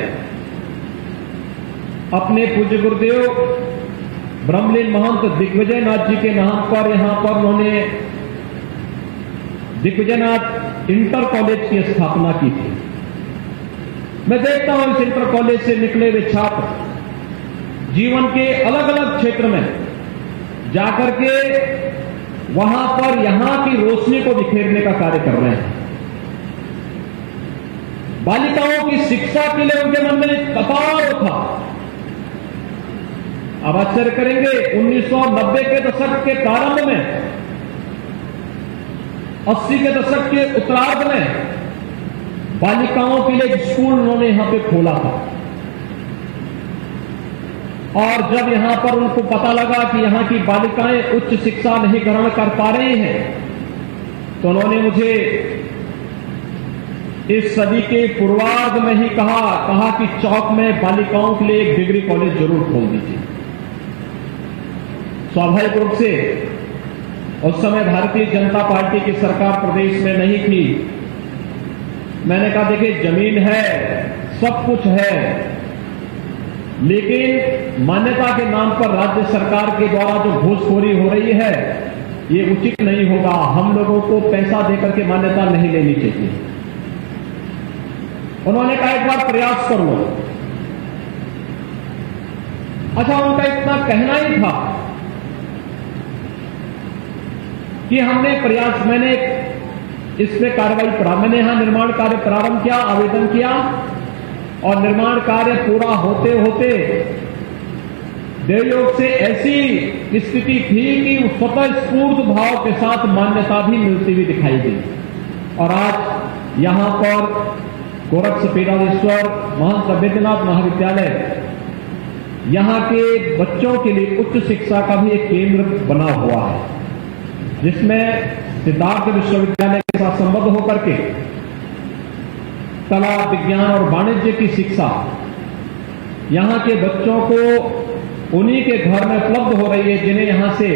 अपने पूज्य गुरुदेव ब्रह्मलीन महंत दिग्विजयनाथ जी के नाम पर यहां पर उन्होंने दिग्विजयनाथ इंटर कॉलेज की स्थापना की थी। मैं देखता हूं इस इंटर कॉलेज से निकले हुए छात्र जीवन के अलग अलग क्षेत्र में जाकर के वहां पर यहां की रोशनी को बिखेरने का कार्य कर रहे हैं। बालिकाओं की शिक्षा के लिए उनके मन में एक कतार था। अब आश्चर्य करेंगे, 1990 के दशक के प्रारंभ में, 80 के दशक के उत्तरार्ध में बालिकाओं के लिए एक स्कूल उन्होंने यहां पे खोला था। और जब यहां पर उनको पता लगा कि यहां की बालिकाएं उच्च शिक्षा नहीं ग्रहण कर पा रही हैं, तो उन्होंने मुझे इस सदी के पूर्वार्ध में ही कहा कि चौक में बालिकाओं के लिए एक डिग्री कॉलेज जरूर खोल दीजिए। स्वाभाविक रूप से उस समय भारतीय जनता पार्टी की सरकार प्रदेश में नहीं थी। मैंने कहा देखिए, जमीन है, सब कुछ है, लेकिन मान्यता के नाम पर राज्य सरकार के द्वारा जो घूसखोरी हो रही है, ये उचित नहीं होगा। हम लोगों को पैसा देकर के मान्यता नहीं लेनी चाहिए। उन्होंने कहा एक बार प्रयास कर लो। अच्छा, उनका इतना कहना ही था कि मैंने इस पे कार्रवाई करा। मैंने यहां निर्माण कार्य प्रारंभ किया, आवेदन किया, और निर्माण कार्य पूरा होते होते देवयोग से ऐसी स्थिति थी कि स्वतः स्फूर्त भाव के साथ मान्यता भी मिलती हुई दिखाई दी। और आज यहां पर गोरक्षपीठाधीश्वर महंत वैद्यनाथ महाविद्यालय यहां के बच्चों के लिए उच्च शिक्षा का भी एक केंद्र बना हुआ है, जिसमें सिद्धार्थ विश्वविद्यालय के साथ संबद्ध होकर के कला, विज्ञान और वाणिज्य की शिक्षा यहां के बच्चों को उन्हीं के घर में उपलब्ध हो रही है, जिन्हें यहां से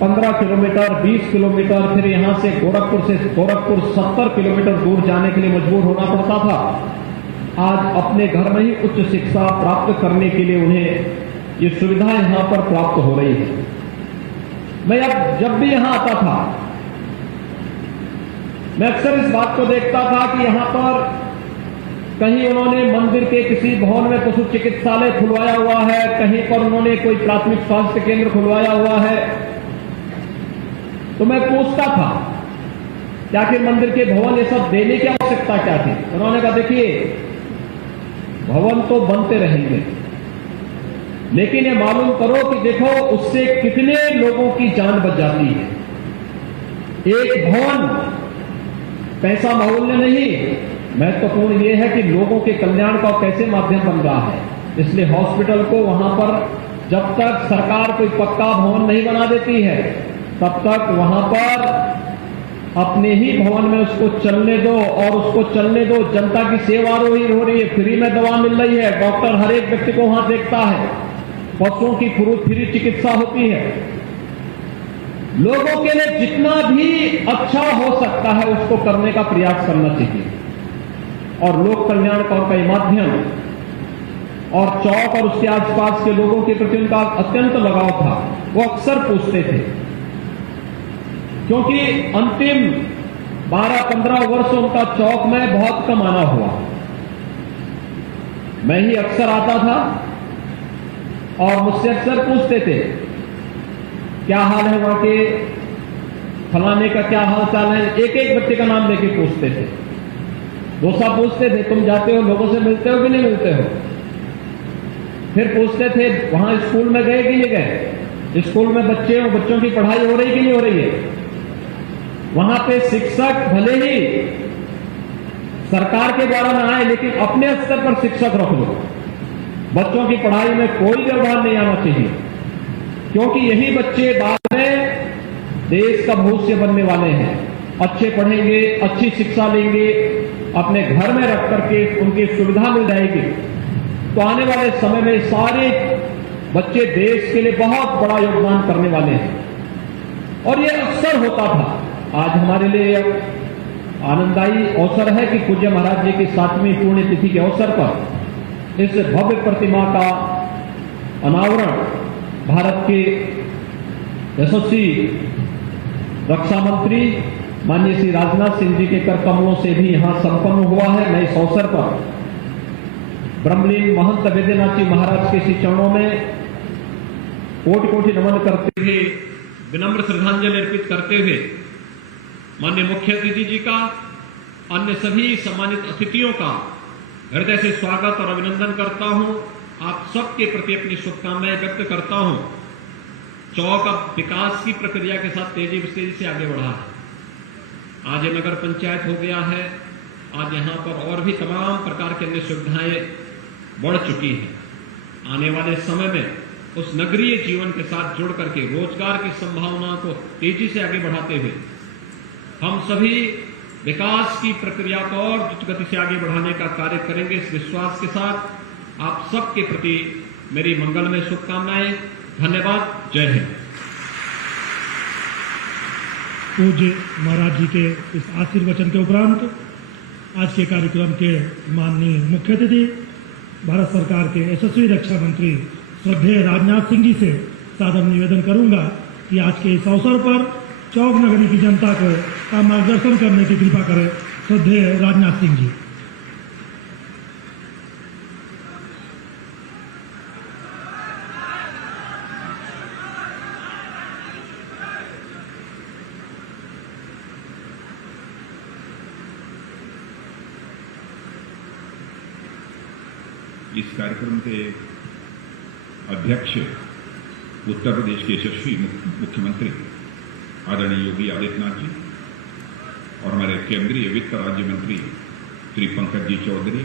15 किलोमीटर, 20 किलोमीटर, फिर यहां से गोरखपुर 70 किलोमीटर दूर जाने के लिए मजबूर होना पड़ता था। आज अपने घर में ही उच्च शिक्षा प्राप्त करने के लिए उन्हें ये सुविधा यहां पर प्राप्त हो रही है। मैं अब जब भी यहां आता था, मैं अक्सर इस बात को देखता था कि यहां पर कहीं उन्होंने मंदिर के किसी भवन में पशु चिकित्सालय खुलवाया हुआ है, कहीं पर उन्होंने कोई प्राथमिक स्वास्थ्य केंद्र खुलवाया हुआ है। तो मैं पूछता था कि आखिर मंदिर के भवन ये सब देने की आवश्यकता क्या थी। उन्होंने कहा देखिए, भवन तो बनते रहेंगे, लेकिन ये मालूम करो कि देखो उससे कितने लोगों की जान बच जाती है। एक भवन पैसा बहुल्य नहीं, महत्वपूर्ण ये है कि लोगों के कल्याण का कैसे माध्यम बन रहा है। इसलिए हॉस्पिटल को वहां पर जब तक सरकार कोई पक्का भवन नहीं बना देती है, तब तक वहां पर अपने ही भवन में उसको चलने दो, और उसको चलने दो। जनता की सेवा हो रही है, फ्री में दवा मिल रही है, डॉक्टर हर एक व्यक्ति को वहां देखता है, पशुओं की फ्री चिकित्सा होती है। लोगों के लिए जितना भी अच्छा हो सकता है उसको करने का प्रयास करना चाहिए। और लोक कल्याण का उनका माध्यम और चौक और उसके आसपास के लोगों के प्रति उनका अत्यंत लगाव था। वो अक्सर पूछते थे, क्योंकि अंतिम 12-15 वर्ष उनका चौक में बहुत कम आना हुआ। मैं ही अक्सर आता था और मुझसे अक्सर पूछते थे क्या हाल है वहां के, फलाने का क्या हाल चाल है। एक एक बच्चे का नाम लेके पूछते थे। वो सब पूछते थे तुम जाते हो, लोगों से मिलते हो कि नहीं मिलते हो। फिर पूछते थे वहां स्कूल में गए कि नहीं गए, स्कूल में बच्चों की पढ़ाई हो रही कि नहीं हो रही है। वहां पे शिक्षक भले ही सरकार के द्वारा ना आए, लेकिन अपने स्तर पर शिक्षक रख लो। बच्चों की पढ़ाई में कोई व्यवधान नहीं आना चाहिए, क्योंकि यही बच्चे बाद में देश का भविष्य बनने वाले हैं। अच्छे पढ़ेंगे, अच्छी शिक्षा लेंगे, अपने घर में रख करके उनकी सुविधा मिल जाएगी, तो आने वाले समय में सारे बच्चे देश के लिए बहुत बड़ा योगदान करने वाले हैं। और ये अक्सर होता था। आज हमारे लिए आनंददायी अवसर है कि पूज्य महाराज जी की 7वीं पुण्यतिथि के अवसर पर इस भव्य प्रतिमा का अनावरण भारत के यशस्वी रक्षा मंत्री माननीय श्री राजनाथ सिंह जी के कर कमलों से भी यहां संपन्न हुआ है। मैं इस अवसर पर ब्रह्मलीन महंत वैद्यनाथ जी महाराज के श्री चरणों में कोटि कोटि नमन करते हुए, विनम्र श्रद्धांजलि अर्पित करते हुए माननीय मुख्य अतिथि जी का, अन्य सभी सम्मानित अतिथियों का हृदय से स्वागत और अभिनंदन करता हूं। आप सबके प्रति अपनी शुभकामनाएं व्यक्त करता हूं। चौक अब विकास की प्रक्रिया के साथ तेजी से आगे बढ़ा है। आज ये नगर पंचायत हो गया है। आज यहां पर और भी तमाम प्रकार की अन्य सुविधाएं बढ़ चुकी हैं। आने वाले समय में उस नगरीय जीवन के साथ जुड़ करके रोजगार की संभावना को तेजी से आगे बढ़ाते हुए हम सभी विकास की प्रक्रिया को और द्रुत गति से आगे बढ़ाने का कार्य करेंगे। इस विश्वास के साथ आप सबके प्रति मेरी मंगलमय शुभकामनाएं। धन्यवाद। जय हिंद। पूज्य महाराज जी के इस आशीर्वचन के उपरांत आज के कार्यक्रम के माननीय मुख्य अतिथि भारत सरकार के यशस्वी रक्षा मंत्री श्रद्धेय राजनाथ सिंह जी से सादर निवेदन करूंगा कि आज के इस अवसर पर चौक नगरी की जनता को का मार्गदर्शन करने की कृपा करें। श्रद्धेय राजनाथ सिंह जी। इस कार्यक्रम के अध्यक्ष उत्तर प्रदेश के यशस्वी मुख्यमंत्री आदरणीय योगी आदित्यनाथ जी और हमारे केंद्रीय वित्त राज्य मंत्री श्री पंकज जी चौधरी,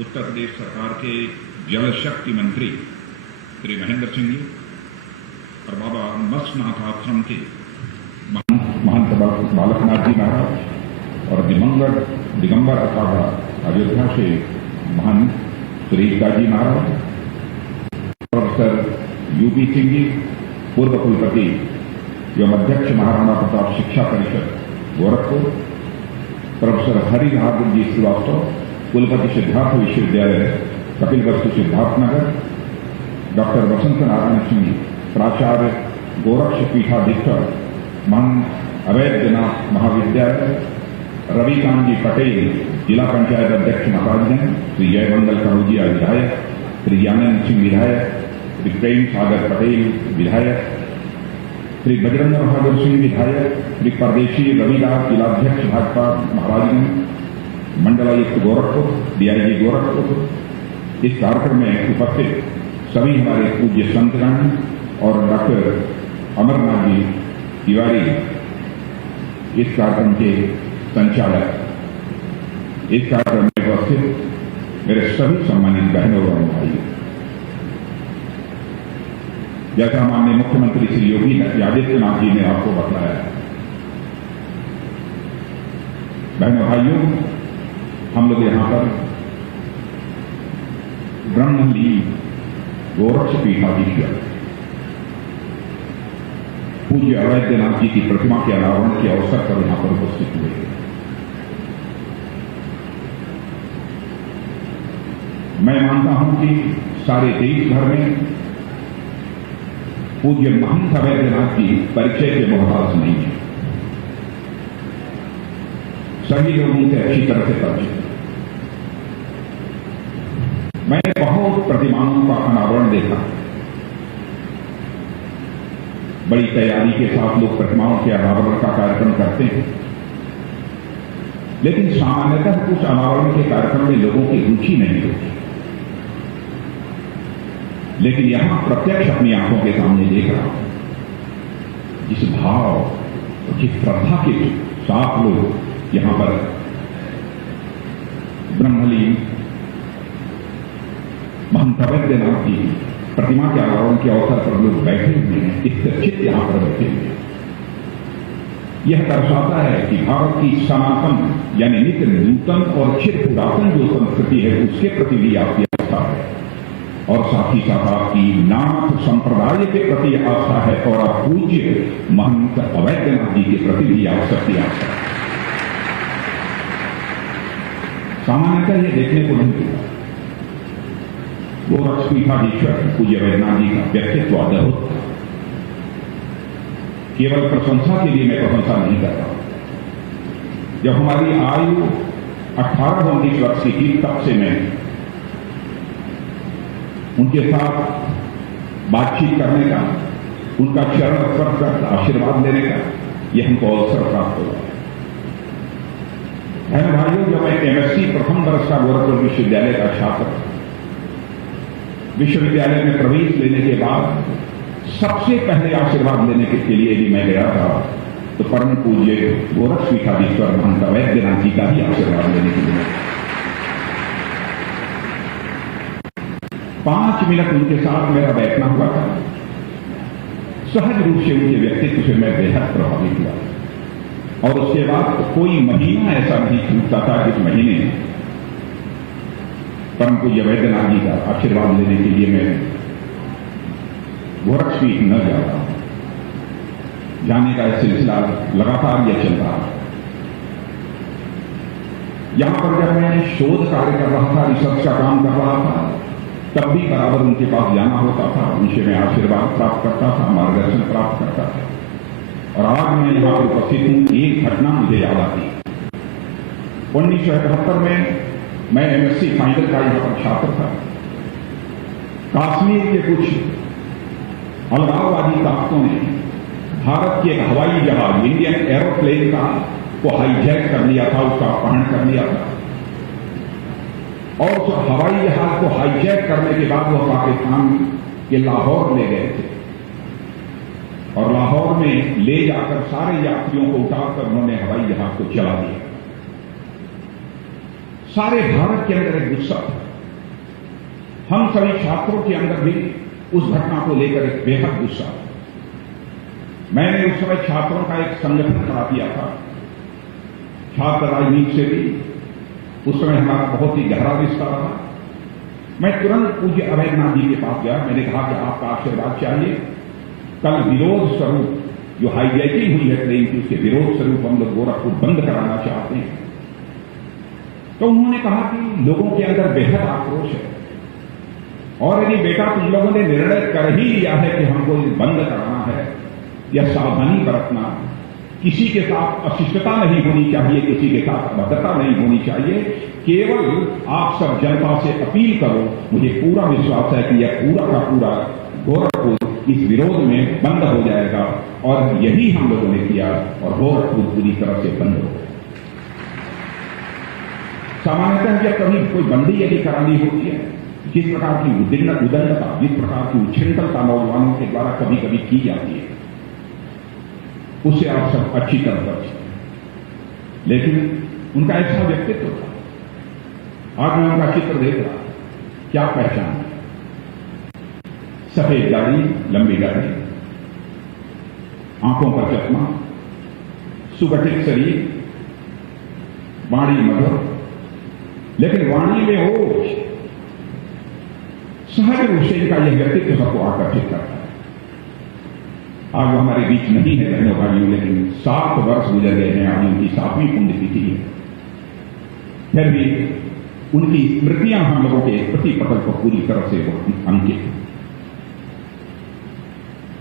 उत्तर प्रदेश सरकार के जल शक्ति मंत्री श्री महेंद्र सिंह जी और बाबा मत्स्यनाथ आश्रम के महंत बालकनाथ जी महाराज और दिगंबर अखाड़ा अयोध्या से महंत श्री काजी महाराज, प्रोफेसर यूपी सिंह जी पूर्व कुलपति एवं अध्यक्ष महाराणा प्रताप शिक्षा परिषद गोरखपुर, प्रोफेसर हरि बहादुर जी श्रीवास्तव कुलपति सिद्धार्थ विश्वविद्यालय कपिलवस्तु सिद्धार्थनगर, डॉक्टर वसंत नारायण सिंह प्राचार्य गोरक्ष पीठाधीश्वर महंत अवैधनाथ महाविद्यालय, रविकांत जी पटेल जिला पंचायत अध्यक्ष महाराजगंज, श्री जयमंगल कनौजिया विधायक, श्री ज्ञानंद सिंह विधायक, श्री प्रेम सागर पटेल विधायक, श्री बजरंग बहादुर सिंह विधायक, श्री परदेशी रविदास जिलाध्यक्ष भाजपा महाराजगंज, मंडलायुक्त गोरखपुर, डीआईजी गोरखपुर। इस कार्यक्रम में उपस्थित सभी हमारे पूज्य संतगण और डॉक्टर अमरनाथ जी तिवारी, इस कार्यक्रम के संचालक, इस कार्यक्रम में उपस्थित मेरे सभी सम्मानित बहनों और भाइयों। जैसा माननीय मुख्यमंत्री श्री योगी आदित्यनाथ जी ने आपको बताया, बहनों भाइयों, हम लोग यहां पर ब्रह्मलीन गोरक्ष पीठाधीश्वर पूज्य अवैधनाथ जी की प्रतिमा के अनावरण के अवसर पर यहां पर उपस्थित हुए। मैं मानता हूं कि सारे देश भर में पूज्य महंत अवैधनाथ जी परिचय के मोहताज नहीं है। सभी लोग उनसे अच्छी तरह से परिचित हैं। मैंने बहुत प्रतिमाओं का अनावरण देखा। बड़ी तैयारी के साथ लोग प्रतिमाओं के अनावरण का कार्यक्रम करते हैं, लेकिन सामान्यतः उस अनावरण के कार्यक्रम में लोगों की रुचि नहीं होती। लेकिन यहां प्रत्यक्ष अपनी आंखों के सामने देख रहा हूं जिस भाव और जिस श्रद्धा के साथ लोग यहां पर ब्रह्मलीन महंत अवैधनाथ जी प्रतिमा के अनावरण के अवसर पर लोग बैठे हुए हैं, चित्त यहां पर बैठे हुए हैं। यह दर्शाता है कि भारत की सनातन यानी नित्य नूतन और चिर पुरातन जो संस्कृति है उसके प्रति भी आपकी आस्था है, और साथ ही साथ आपकी नाथ संप्रदाय के प्रति आस्था है, और आप पूज्य महंत अवैधनाथ जी के प्रति भी आप सबकी आस्था है। सामान्यतः यह देखने को नहीं मिलता। गोरक्षपीठाधीश्वर पूज्य अवैधनाथ जी का व्यक्तित्व अद्भुत था। केवल प्रशंसा के लिए मैं प्रशंसा नहीं करता। जब हमारी आयु 18-19 वर्ष की थी तब से मैं उनके साथ बातचीत करने का, उनका चरण स्पर्श कर आशीर्वाद लेने का यह हमको अवसर प्राप्त हुआ। बहन भाइयों, जब मैं एमएससी प्रथम वर्ष का गोरखपुर विश्वविद्यालय का छात्र विश्वविद्यालय में प्रवेश लेने के बाद सबसे पहले आशीर्वाद लेने के लिए भी मैं गया था, तो परम पूज्य गोरक्षपीठाधीश्वर महंत अवैधनाथ जी का ही आशीर्वाद लेने के लिए 5 मिनट उनके साथ मेरा बैठना हुआ था। सहज रूप से उनके व्यक्तित्व से मैं बेहद प्रभावित हुआ, और उसके बाद कोई महीना ऐसा नहीं छूटता था जिस महीने परम पूज्य अवैधनाथ जी का आशीर्वाद लेने के लिए मैं गोरक्षपीठ न जाता। जाने का सिलसिला लगातार यह चल रहा। यहां पर जब मैं शोध कार्य कर रहा था, रिसर्च का काम कर रहा था, तब भी बराबर उनके पास जाना होता था, उनसे मैं आशीर्वाद प्राप्त करता था, मार्गदर्शन प्राप्त करता था। और आज मैं यहां पर उपस्थित हूं, एक घटना मुझे याद आती। 1971 में मैं एमएससी फाइनल का यहां पर छात्र था। कश्मीर के कुछ अलगाववादी ताकतों ने भारत के एक हवाई जहाज इंडियन एरोप्लेन को हाईजैक कर लिया था, उसका अपहरण कर लिया था, और उस हवाई जहाज को हाईजैक करने के बाद वह पाकिस्तान के लाहौर ले गए थे, और लाहौर में ले जाकर सारे यात्रियों को उतारकर उन्होंने हवाई जहाज को चला दिया। सारे भारत के अंदर एक गुस्सा था। हम सभी छात्रों के अंदर भी उस घटना को लेकर एक बेहद गुस्सा था। मैंने उस समय छात्रों का एक संगठन खड़ा किया था, छात्र राजनीति से भी उस समय हमारा बहुत ही गहरा रिश्ता था। मैं तुरंत पूज्य अवैधनाथ जी के पास गया। मैंने कहा कि आपका आशीर्वाद चाहिए। कल विरोध स्वरूप जो हाईजैकिंग हुई है ट्रेन की, उसके विरोध स्वरूप हम लोग गोरखपुर बंद कराना चाहते हैं। तो उन्होंने कहा कि लोगों के अंदर बेहद आक्रोश है, और यदि बेटा तुम लोगों ने निर्णय कर ही लिया है कि हमको बंद कराना है, या सावधानी बरतना, किसी के साथ अशिष्टता नहीं होनी चाहिए, किसी के साथ अभद्रता नहीं होनी चाहिए, केवल आप सब जनता से अपील करो। मुझे पूरा विश्वास है कि यह पूरा का पूरा गोरखपुर इस विरोध में बंद हो जाएगा, और यही हम लोगों ने किया, और गोरखपुर पूरी तरह से बंद हो गया। सामान्यतः जब कभी कोई बंदी यदि करानी होती है, जिस प्रकार की उद्दंडता, जिस प्रकार की उच्छृंखलता नौजवानों के द्वारा कभी कभी की जाती है, उससे आप सब अच्छी तरह परिचित हैं। लेकिन उनका ऐसा व्यक्तित्व था। आज मैं उनका चित्र देख रहा, क्या पहचान है। सफेद दाढ़ी, लंबी दाढ़ी, आंखों पर चश्मा, सुगठित शरीर, वाणी मधुर, लेकिन वाणी में ओज। सहज रूप से इनका यह व्यक्तित्व सबको आकर्षित करता है। आज वो हमारे बीच नहीं है बहनों भाइयों, लेकिन 7 वर्ष गुजर गए हैं, आज उनकी 7वीं पुण्यतिथि है। फिर भी उनकी स्मृतियां हम लोगों के प्रति पटल को पूरी तरह से अंकित हैं।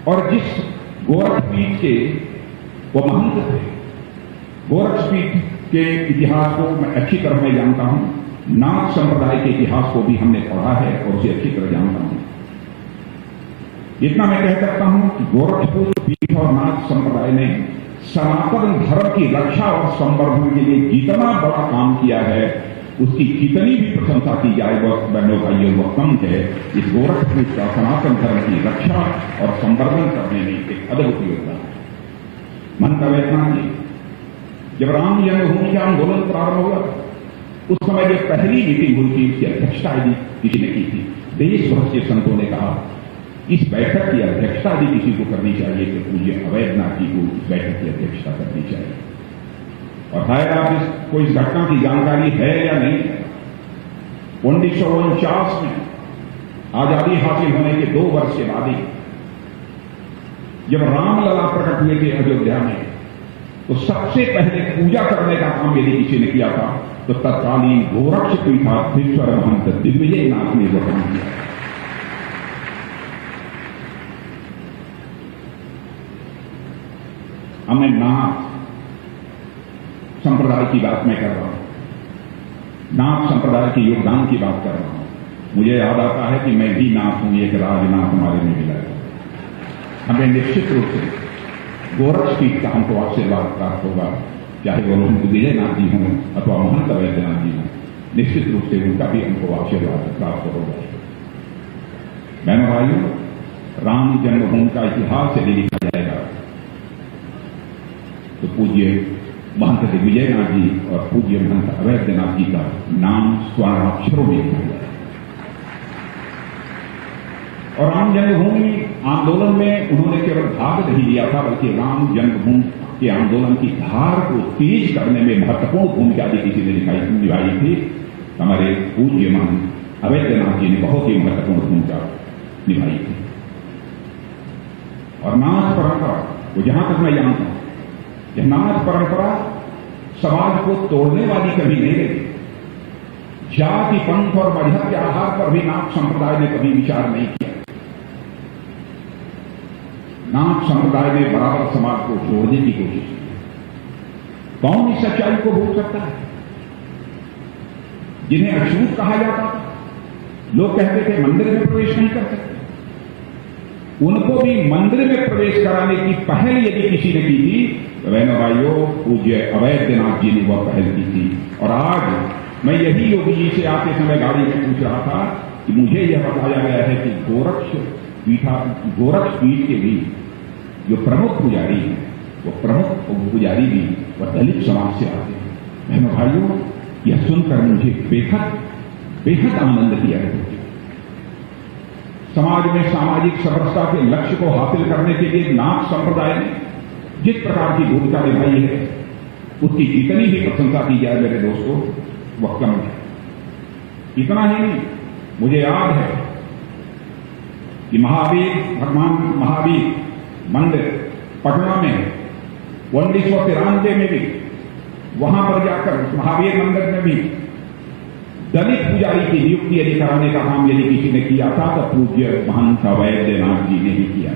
और जिस गोरखपीठ के वो महंत थे, गोरखपीठ के इतिहास को मैं अच्छी तरह मैं जानता हूं, नाथ संप्रदाय के इतिहास को भी हमने पढ़ा है और उसे अच्छी तरह जानता हूं। इतना मैं कह सकता हूं कि गोरखपुर पीठ और नाथ संप्रदाय ने सनातन धर्म की रक्षा और संवर्धन के लिए जितना बड़ा काम किया है, उसकी जितनी भी प्रशंसा की जाए वह बहनों भाइयों वह कम है। इस गोरखपुर का सनातन धर्म की रक्षा और संवर्धन करने में एक अद्भुत योगदान है। महंत अवैधनाथ जी, जब राम जन्मभूमि का आंदोलन प्रारंभ हुआ, उस समय जो पहली मीटिंग हुई थी उसकी अध्यक्षता यदि किसी ने की थी, देश भर के संतों ने कहा इस बैठक की अध्यक्षता यदि किसी को करनी चाहिए तो पूज्य अवैधनाथ जी को इस बैठक की अध्यक्षता करनी चाहिए। और शायद आप इसको इस घटना की जानकारी है या नहीं, 1949 में आजादी हासिल होने के 2 वर्ष के बाद ही जब रामलला प्रकट हुए थे अयोध्या में, तो सबसे पहले पूजा करने का काम यदि किसी ने किया था तो तत्कालीन गोरक्षपीठाधीश्वर महंत दिग्विजय नाथ ने वो काम किया। अब मैं नाथ संप्रदाय की बात मैं कर रहा हूं, नाथ संप्रदाय के योगदान की बात कर रहा हूं। मुझे याद आता है कि मैं भी नाथ हूं, एक राजनाथ हमारे में मिला है। हमें निश्चित रूप से गोरखपीठ का हमको आशीर्वाद प्राप्त होगा, चाहे वो दिग्विजयनाथ जी हों अथवा महंत अवैधनाथ जी हों, निश्चित रूप से उनका भी हमको आशीर्वाद प्राप्त होगा। बहनों भाइयों, राम जन्मभूमि का इतिहास यदि लिखा जाएगा तो पूज्य महंत दिग्विजयनाथ जी और पूज्य महंत अवैधनाथ जी का नाम स्वर्णाक्षरों में लिखा जाएगा। और राम जन्मभूमि आंदोलन में उन्होंने केवल भाग नहीं लिया था, बल्कि राम जन्मभूमि के आंदोलन की धार को तेज करने में महत्वपूर्ण भूमिका भी किसी ने निभाई थी। हमारे पूज्य महंत अवैधनाथ जी ने बहुत ही महत्वपूर्ण भूमिका निभाई थी। और नाथ परंपरा वो जहां तक मैं जानता हूं, यह नाथ परंपरा समाज को तोड़ने वाली कभी नहीं रही। जाति, पंथ और मजहब के आधार पर भी नाथ संप्रदाय ने कभी विचार नहीं किया। नाथ संप्रदाय ने बराबर समाज को जोड़ने की कोशिश की। कौन इस सच्चाई को भूल सकता है? जिन्हें अछूत कहा जाता था, लोग कहते थे मंदिर में प्रवेश नहीं कर सकते, उनको भी मंदिर में प्रवेश कराने की पहल यदि किसी ने की थी तो बहनों भाइयों पूज्य अवैधनाथ जी ने वह पहल की थी। और आज मैं यही योगी जी से आते समय गाड़ी में पूछ रहा था कि मुझे यह बताया गया है कि गोरखपीठ के भी जो प्रमुख पुजारी हैं, वो प्रमुख पुजारी भी वह दलित समाज से आते हैं। बहनों भाइयों, यह सुनकर मुझे बेहद बेहद आनंद किया है। समाज में सामाजिक समरसता के लक्ष्य को हासिल करने के लिए नाथ संप्रदाय ने जिस प्रकार की भूमिका निभाई है, उसकी जितनी भी प्रशंसा की जाए मेरे दोस्तों वह कम है। इतना ही नहीं, मुझे याद है कि भगवान महावीर मंदिर पटना में 1993 में भी वहां पर जाकर महावीर मंदिर में भी दलित पुजारी की नियुक्ति यदि कराने का काम यदि किसी ने किया था तो पूज्य महंत अवैधनाथ जी ने ही किया।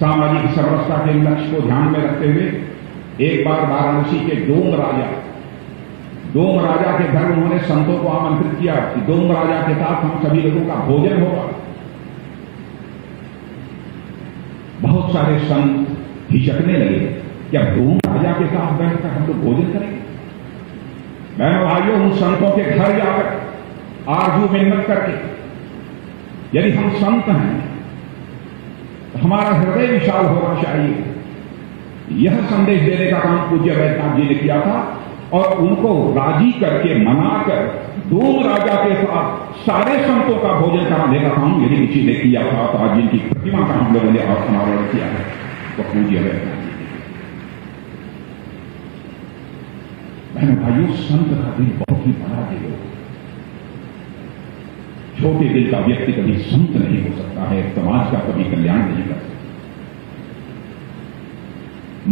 सामाजिक समरसता के लक्ष्य को ध्यान में रखते हुए एक बार वाराणसी के डोम राजा के घर उन्होंने संतों को आमंत्रित किया कि डोम राजा के साथ हम सभी लोगों का भोजन होगा। बहुत सारे संत हिचकने लगे, क्या डोम राजा के साथ बैठकर हम लोग भोजन करेंगे? बहनों भाइयों, उन संतों के घर जाकर आरजू मिन्नत करके यदि हम संत हैं तो हमारा हृदय विशाल होना चाहिए, यह संदेश देने का काम पूज्य अवैधनाथ जी ने किया था। और उनको राजी करके मनाकर डोम राजा के साथ सारे संतों का भोजन कराने का काम यदि किसी ने किया था तो आज जिनकी प्रतिमा का हम लोगों ने अनावरण किया है वह पूज्य अवैधनाथ जी। बहनों भाइयों, संत का दिल बहुत ही बड़ा दिल है। छोटे दिल का व्यक्ति कभी संत नहीं हो सकता है, समाज का कभी कल्याण नहीं कर सकता।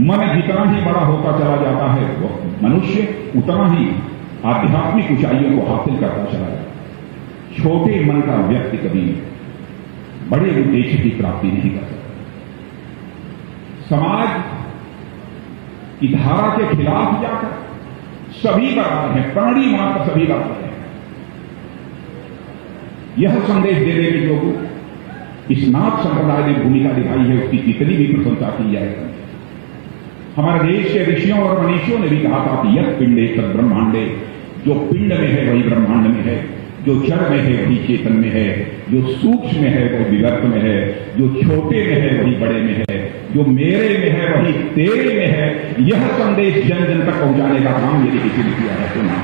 मन जितना ही बड़ा होता चला जाता है वो मनुष्य उतना ही आध्यात्मिक ऊंचाइयों को हासिल करता चला जाता है। छोटे मन का व्यक्ति कभी बड़े उद्देश्य की प्राप्ति नहीं कर सकता। समाज की धारा के खिलाफ जाकर सभी बराबर हैं, प्राणी मात्र सभी बराबर हैं। यह संदेश देने के जो इस नाथ संप्रदाय ने भूमिका निभाई है उसकी जितनी भी प्रशंसा की जाएगी। हमारे देश के ऋषियों और मनीषियों ने भी कहा था कि यह पिंडे तद ब्रह्मांडे, जो पिंड में है वही ब्रह्मांड में है, जो जड़ में है वही चेतन में है, जो सूक्ष्म में है वही विवर्त में है, जो छोटे में है वही बड़े में है, जो मेरे में है वही तेरे में है। यह संदेश जन जन तक पहुंचाने का काम यदि किसी ने किया है तो ना।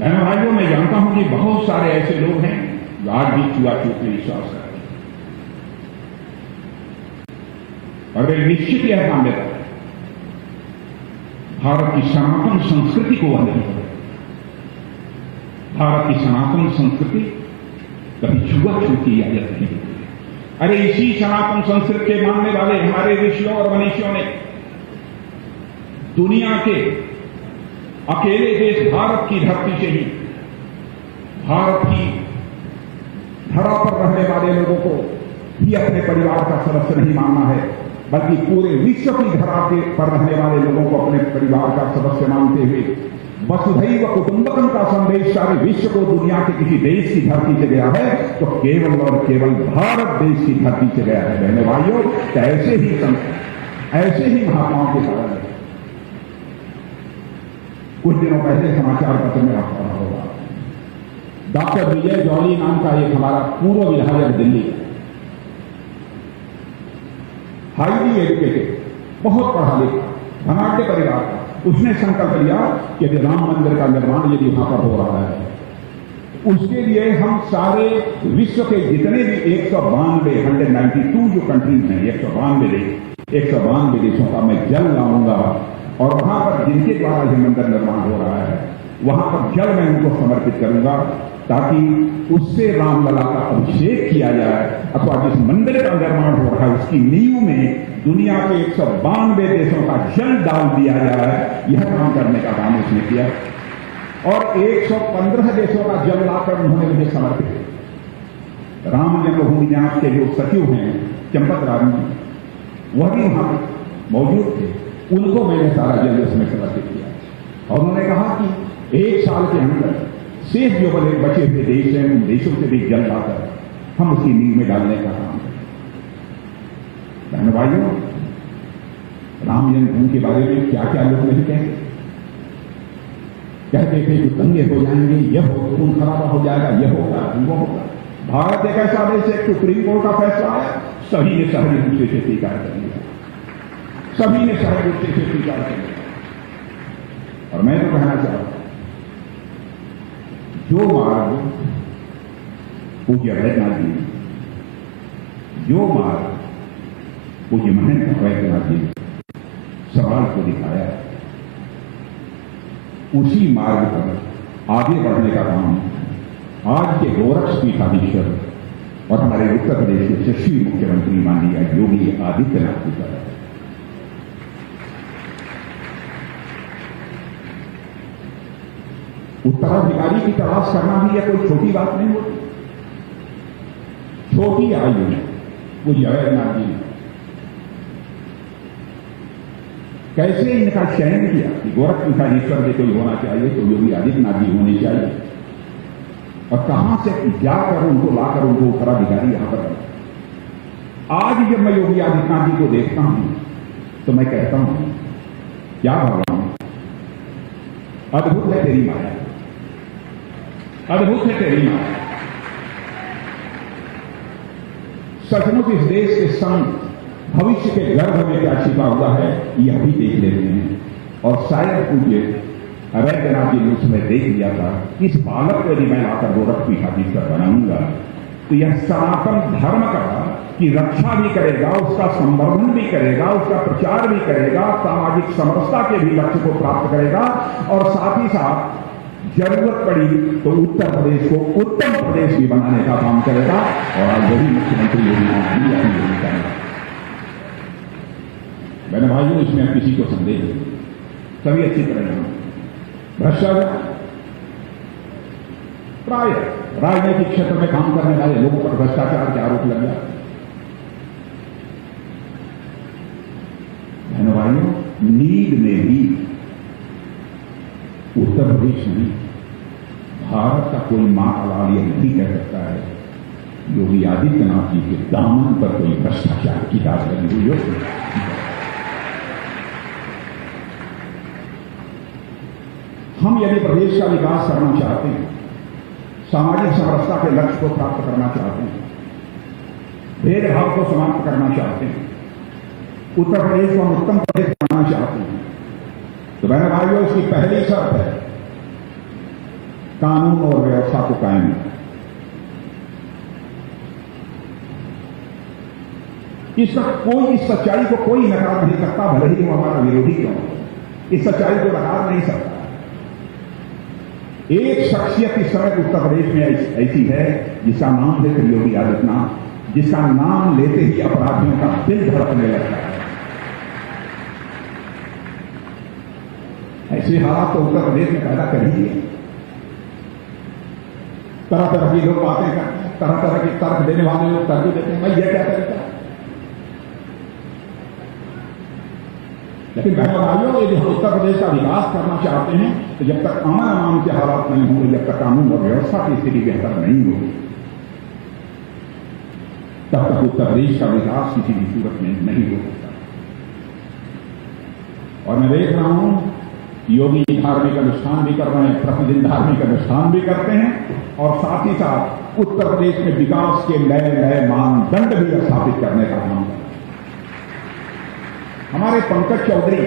बहनों भाइयों, मैं जानता हूं कि बहुत सारे ऐसे लोग हैं जो आज भी छुआछूत में विश्वास करते हैं और वे निश्चित यह काम लेता है भारत की सनातन संस्कृति को वह नहीं करेगा। भारत की सनातन संस्कृति कभी छुआछूत की इजाजत नहीं देती। अरे इसी सनातन संस्कृति के मानने वाले हमारे ऋषियों और मनीषियों ने दुनिया के अकेले देश भारत की धरती से ही भारत की धरा पर रहने वाले लोगों को ही अपने परिवार का सदस्य नहीं मानना है, बल्कि पूरे विश्व की धरा पर रहने वाले लोगों को अपने परिवार का सदस्य मानते हुए वसुधैव कुटुंबकम का संदेश सारे विश्व को दुनिया के किसी देश की धरती से गया है तो केवल और केवल भारत देश की धरती से गया है। बहनों भाइयों, ऐसे ही महात्माओं के कारण है। कुछ दिनों पहले समाचार पत्र में आप पढ़ा होगा, डॉक्टर विजय जौली नाम का एक हमारा पूर्व विधायक दिल्ली, हाईली एजुकेटेड, बहुत पढ़ा लिखा, धनाढ्य परिवार का, उसने संकल्प लिया कि यदि राम मंदिर का निर्माण यदि वहां पर हो रहा है उसके लिए हम सारे विश्व के जितने भी 192 जो कंट्रीज हैं, 192 देशों का मैं जल लाऊंगा और वहां पर जिनके द्वारा यह मंदिर निर्माण हो रहा है वहां पर जल मैं उनको समर्पित करूंगा ताकि उससे रामलला का अभिषेक किया जाए अथवा जिस मंदिर का निर्माण हो रहा है उसकी नींव में दुनिया के 192 देशों का जल डाल दिया जाए। यह काम करने का काम उसने किया और 115 देशों का जल लाकर उन्होंने मुझे समर्पित किया। राम जन्मभूमि न्यास के जो सचिव हैं चंपत राम, वह भी वहां मौजूद थे, उनको मैंने सारा जल उसमें समर्पित किया और उन्होंने कहा कि 1 साल के अंदर शेष जो बचे हुए देश हैं उन देशों से भी जल लाकर हम उसकी नींव में डालने का काम करें। बहनों भाइयों, राम जन्मभूमि के बारे में क्या क्या लोग नहीं कहते थे कि दंगे हो जाएंगे, यह हो, खून खराबा हो जाएगा, यह होगा, वो होगा। भारत एक ऐसा देश है, सुप्रीम कोर्ट का फैसला आया, सभी ने सहज रूप से स्वीकार कर लिया, सभी ने सहज रूप से स्वीकार कर लिया। और मैं तो कहना चाहता हूं, जो मार्ग पूज्य वैद्यनाथ जी, जो मार्ग पूज्य महंत वैद्यनाथ जी समाज को दिखाया, उसी मार्ग पर आगे बढ़ने का काम आज के गोरक्ष पीठाधीश्वर और हमारे उत्तर प्रदेश के यशस्वी मुख्यमंत्री माननीय योगी आदित्यनाथ जी का। उत्तराधिकारी की तलाश करना भी यह कोई छोटी बात नहीं होती। छोटी आयु में वो जयनाथ जी ने कैसे इनका चयन किया कि गोरखपीठाधीश्वर से कोई होना चाहिए तो योगी आदित्यनाथ जी होने चाहिए, और कहां से जाकर उनको लाकर उनको उत्तराधिकारी यहां पर। आज जब मैं योगी आदित्यनाथ जी को देखता हूं तो मैं कहता हूं, क्या भगवान, अद्भुत है तेरी माया, अद्भुत है तेरी माया। सचमुच इस देश के संग भविष्य के गर्भ में क्या छिपा हुआ है यह भी देख लेते हैं। और शायद पूज्य वैद्यनाथ जी ने उसमें देख लिया था, इस बालक को यदि मैं लाकर गोरखपीठाधीश्वर बनाऊंगा तो यह सनातन धर्म का की रक्षा भी करेगा, उसका संवर्धन भी करेगा, उसका प्रचार भी करेगा, सामाजिक समरसता के भी लक्ष्य को प्राप्त करेगा और साथ ही साथ जरूरत पड़ी तो उत्तर प्रदेश को उत्तम प्रदेश भी बनाने का काम करेगा। और आज वही मुख्यमंत्री योगी आदित्यनाथ जी अपनी भूमिका निभा। मैंने भाइयों इसमें अब किसी को संदेह नहीं, सभी अच्छी तरह जाना भ्रष्टाचार प्राय राजनीतिक क्षेत्र में काम करने वाले लोगों पर भ्रष्टाचार के आरोप लग जाते हैं। बहनों भाइयों, नींद में भी उत्तर प्रदेश में भारत का कोई महालाल यह नहीं कह सकता है योगी आदित्यनाथ जी के दामन पर कोई भ्रष्टाचार की दाग लगी हुई हो। हम यदि प्रदेश का विकास करना चाहते हैं, सामाजिक समरसता के लक्ष्य को प्राप्त करना चाहते हैं, भेदभाव को समाप्त करना चाहते हैं, उत्तर प्रदेश को हम उत्तम प्रदेश बनाना चाहते हैं, तो बहन भाइयों इसकी पहली शर्त है कानून और व्यवस्था को कायम रखना। इस सच्चाई को कोई नकार नहीं सकता, भले ही वो हमारा विरोधी क्यों हो, इस सच्चाई को नकार नहीं सकता। एक शख्सियत इस समय उत्तर प्रदेश में ऐसी है जिसका नाम है योगी आदित्यनाथ, जिसका नाम लेते ही अपराधियों का दिल धड़कने लगता है। ऐसे हालात तो उत्तर प्रदेश में पैदा कर ही दिए। तरह तरह की लोग बातें करते हैं, तरह तरह के तर्क देने वाले लोग तर्क देते हैं, भाई यह क्या तरीका है। लेकिन बहनों भाइयों, यदि हम उत्तर प्रदेश का विकास करना चाहते हैं तो जब तक अमन अमान के हालात नहीं होंगे, जब तक कानून और व्यवस्था की स्थिति बेहतर नहीं होगी, तब तक उत्तर प्रदेश का विकास किसी भी सूरत में नहीं हो सकता। और मैं देख रहा हूं योगी धार्मिक अनुष्ठान भी कर रहे हैं, प्रतिदिन धार्मिक अनुष्ठान भी करते हैं, और साथ ही साथ उत्तर प्रदेश में विकास के नए नए मानदंड भी स्थापित करने का काम करते हैं। हमारे पंकज चौधरी,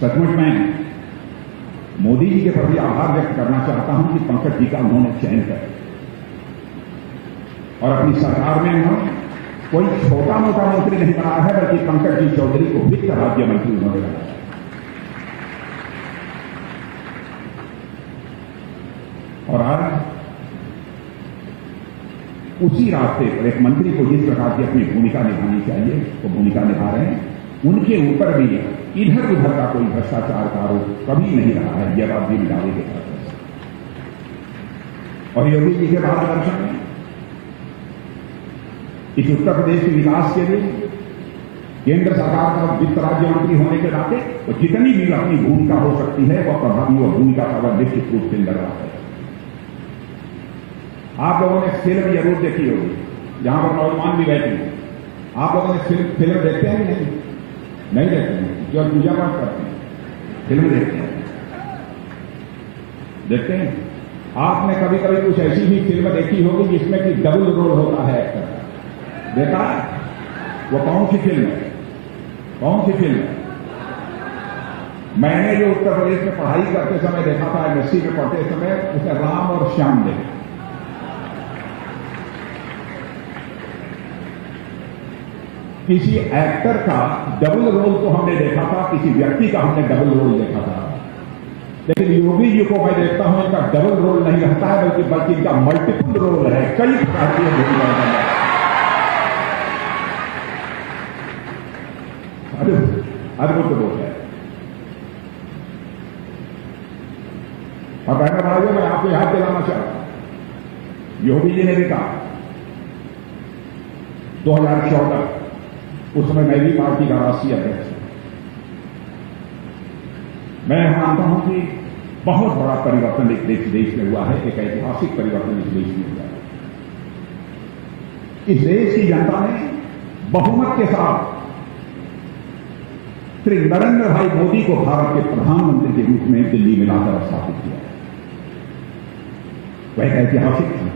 सचमुच में मोदी जी के प्रति आभार व्यक्त करना चाहता हूं कि पंकज जी का उन्होंने चयन कर और अपनी सरकार में उन्होंने कोई छोटा मोटा मंत्री नहीं बनाया है, बल्कि पंकज जी चौधरी को वित्त राज्य मंत्री उन्होंने बनाया। और आज उसी रास्ते पर एक मंत्री को जिस प्रकार की अपनी भूमिका निभानी चाहिए वो भूमिका निभा रहे हैं। उनके ऊपर भी इधर उधर का कोई भ्रष्टाचार का आरोप कभी नहीं रहा है, यह बात भी दावे के साथ। और योगी जी के मार्गदर्शन में इस उत्तर प्रदेश के विकास के लिए केंद्र सरकार का वित्त राज्य मंत्री होने के नाते वो जितनी भी अपनी भूमिका हो सकती है वह प्रभावी और भूमिका का वह निश्चित रूप से लग रहा है। आप लोगों ने फिल्म जरूर देखी होगी, जहां पर नौजवान भी बैठे हैं। आप लोगों ने फिल्म देखते हैं कि नहीं देखते हैं? जो पूजा पाठ करते हैं फिल्म देखते हैं। आपने कभी कभी कुछ ऐसी भी फिल्म देखी होगी जिसमें कि डबल रोल होता है एक्टर का, देखा? वो कौन सी फिल्म है? कौन सी फिल्म है? मैंने जो उत्तर प्रदेश में पढ़ाई करते समय देखा था, एमएससी में पढ़ते समय, उसे राम और श्याम देखा। किसी एक्टर का डबल रोल तो हमने देखा था, किसी व्यक्ति का हमने डबल रोल देखा था, लेकिन योगी जी को मैं देखता हूं इनका डबल रोल नहीं रहता है, बल्कि इनका मल्टीपल रोल है। कई प्रकार की भूमिका अद्भुत रोल है। और बहनों भाइयों, मैं आपको याद दिलाना चाहता हूं, योगी जी ने भी कहा 2014, उस समय मैं भी पार्टी का राष्ट्रीय अध्यक्ष हूं। मैं मानता हूं कि बहुत बड़ा परिवर्तन इस देश में हुआ है, एक ऐतिहासिक परिवर्तन इस देश में हुआ है। इस देश की जनता ने बहुमत के साथ श्री नरेंद्र भाई मोदी को भारत के प्रधानमंत्री के रूप में दिल्ली में लाकर स्थापित किया। वह एक ऐतिहासिक था।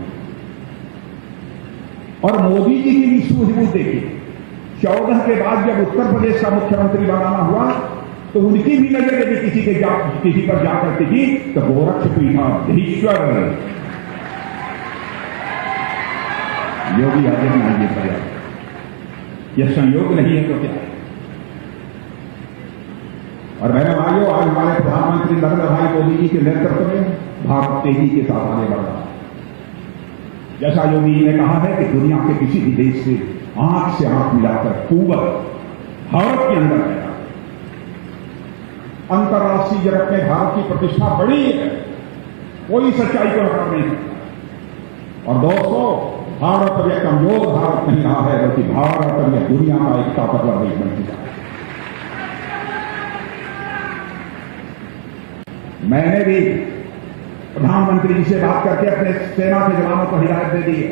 और मोदी जी की भी सूझबूझ देखिए, 14 के बाद जब उत्तर प्रदेश का मुख्यमंत्री बनाना हुआ तो उनकी भी नजर यदि किसी पर जा करती थी तो गोरक्षपीठाधीश्वर योगी आदित्यनाथ जी का यह संयोग नहीं है तो क्या है? और बहनों भाइयों, आज हमारे प्रधानमंत्री नरेंद्र भाई मोदी जी के नेतृत्व में भारत तेजी के साथ आगे बढ़ रहा है। जैसा योगी जी ने कहा है कि दुनिया के किसी भी देश से आंख से आंख मिलाकर कुवत भारत के अंदर पैदा। अंतर्राष्ट्रीय जगत में भारत की प्रतिष्ठा बड़ी है, कोई सच्चाई को नकार नहीं सकता। और दोस्तों, भारत अब यह कमजोर भारत नहीं रहा है, बल्कि भारत अब यह दुनिया का एक ताकतवर देश बन चुका है। मैंने भी प्रधानमंत्री जी से बात करके अपने सेना के जवानों को हिदायत दे दी है।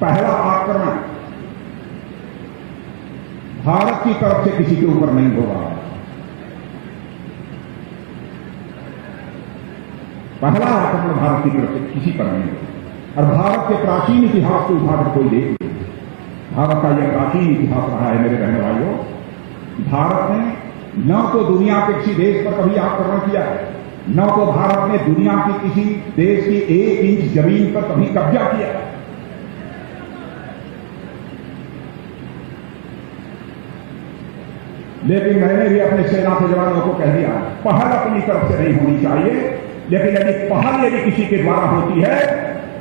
पहला आक्रमण भारत की तरफ से किसी के ऊपर नहीं होगा। पहला आक्रमण भारत की तरफ से किसी पर नहीं होगा। और भारत के प्राचीन इतिहास को उठाकर कोई देख लीजिए, भारत का यह प्राचीन इतिहास रहा है मेरे बहन भाइयों। भारत ने न तो दुनिया के किसी देश पर कभी आक्रमण किया है, न तो भारत ने दुनिया की किसी देश की 1 इंच जमीन पर कभी कब्जा किया है। लेकिन मैंने भी अपने सेना के जवानों को कह दिया, पहल अपनी तरफ से नहीं होनी चाहिए, लेकिन यदि पहल किसी के द्वारा होती है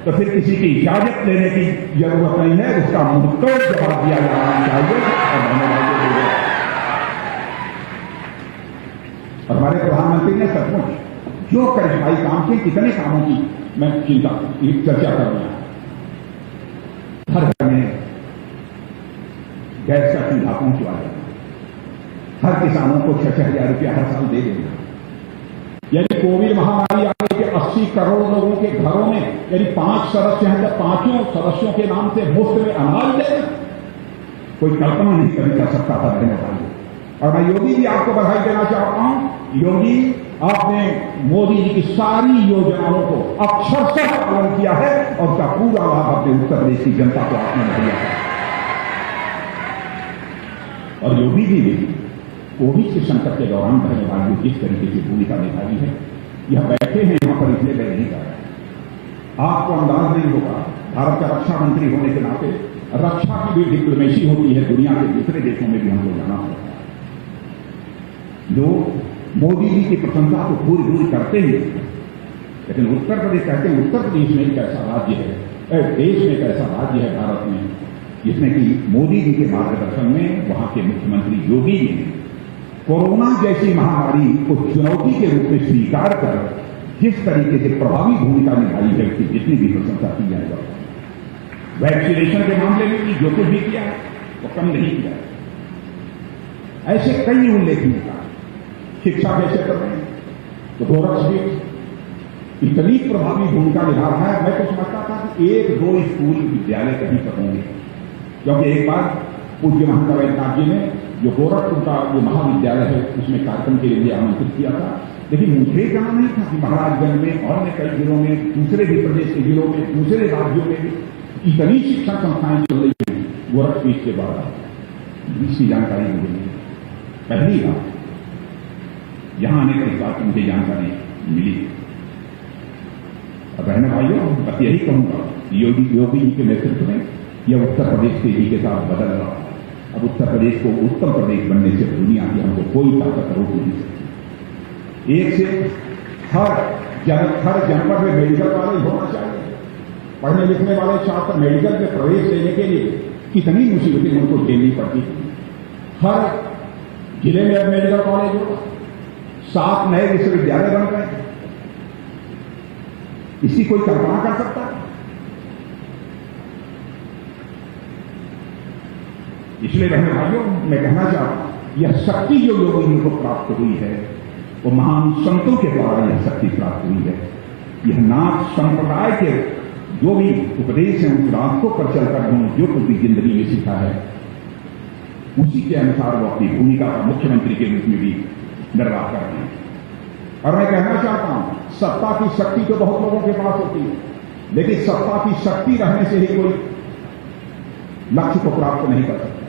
तो फिर किसी की इजाजत लेने की जरूरत नहीं है, उसका मुंहतोड़ जवाब दिया जाना चाहिए। और हमारे प्रधानमंत्री ने सचमुच जो करिश्माई काम किए, कितने कामों की मैं चर्चा कर रहा हूं। हर घर में गैस का चूल्हा पहुंचवा देना, हर किसानों को 6,000 रुपया हर साल दे देना। यदि कोविड महामारी आने के 80 करोड़ लोगों के घरों में यदि 5 सदस्य हैं तो 5 सदस्यों के नाम से मुफ्त में अनाज देना, कोई कल्पना नहीं कर सकता था बहनों भाइयों। और मैं योगी जी आपको बधाई देना चाहता हूं। योगी, आपने मोदी जी की सारी योजनाओं को अक्षरशः पालन किया है और उसका पूरा लाभ अपने उत्तर प्रदेश की जनता को आपने मुहैया किया। और योगी जी ने कोविड के संकट के दौरान बहनों भाइयों जिस तरीके से भूमिका निभाई है, यह बैठे हैं यहां पर इसलिए मैं नहीं कर रहा। आपको अंदाज नहीं होगा, भारत का रक्षा मंत्री होने के नाते रक्षा की भी डिप्लोमेसी होती है, दुनिया के दूसरे देशों में भी हमको जाना पड़ता है। जो मोदी जी की प्रशंसा तो पूरी करते ही, लेकिन उत्तर प्रदेश कहते हैं उत्तर प्रदेश में एक ऐसा राज्य है, देश में एक ऐसा राज्य है भारत में, जिसमें कि मोदी जी के मार्गदर्शन में वहां के मुख्यमंत्री योगी जी ने कोरोना जैसी महामारी को चुनौती के रूप में स्वीकार कर जिस तरीके से प्रभावी भूमिका निभाई है, उसकी जितनी भी प्रशंसा की जाएगा। वैक्सीनेशन के मामले में भी जो कुछ भी किया है वो कम नहीं किया है। ऐसे कई उल्लेखनीय कार्य, शिक्षा के क्षेत्र में तो गोरक्ष भी इतनी प्रभावी भूमिका निभा रहा है। मैं तो समझता था कि 1-2 स्कूल विद्यालय कहीं पर होंगे, क्योंकि एक बार पूज्य महंत वैद्यनाथ जी ने जो गोरखपुर का जो महाविद्यालय है उसमें कार्यक्रम के लिए आमंत्रित किया था, लेकिन मुझे जाना नहीं था कि महाराजगंज में और कई जिलों में, दूसरे भी प्रदेश के जिलों में, दूसरे राज्यों में भी इतनी शिक्षा संस्थाएं चल रही हैं गोरखपीठ के द्वारा। इसकी जानकारी मुझे नहीं, पहली बार यहां आने के बाद मुझे जानकारी मिली। और बहनों भाइयों, बस यही कहूंगा, योगी जी के नेतृत्व में यह उत्तर प्रदेश तेजी के साथ बदल रहा है। अब उत्तर प्रदेश को उत्तर प्रदेश बनने से दुनिया की हमको कोई ताकत रोक नहीं सकती। एक से हर जनपद में मेडिकल कॉलेज होना चाहिए। पढ़ने लिखने वाले छात्र मेडिकल में प्रवेश लेने के लिए कितनी मुसीबतें उनको झेलनी पड़ती थी। हर जिले में अब मेडिकल कॉलेज होगा, 7 नए विश्वविद्यालय बन गए। इसकी कोई कल्पना कर सकता है? इसलिए बहनों भाइयों, मैं कहना चाहता हूं, यह शक्ति जो योगी जी को प्राप्त हुई है वो महान संतों के द्वारा यह शक्ति प्राप्त हुई है। यह नाथ संप्रदाय के जो भी उपदेश हैं उस रास्तों पर चलकर उन्होंने जो कुछ भी जिंदगी में सीखा है उसी के अनुसार वो अपनी भूमिका का मुख्यमंत्री के रूप में भी निर्वाह कर रहे हैं। और मैं कहना चाहता हूं, सत्ता की शक्ति तो बहुत लोगों के पास होती है, लेकिन सत्ता की शक्ति रहने से ही कोई लक्ष्य को प्राप्त नहीं कर सकता।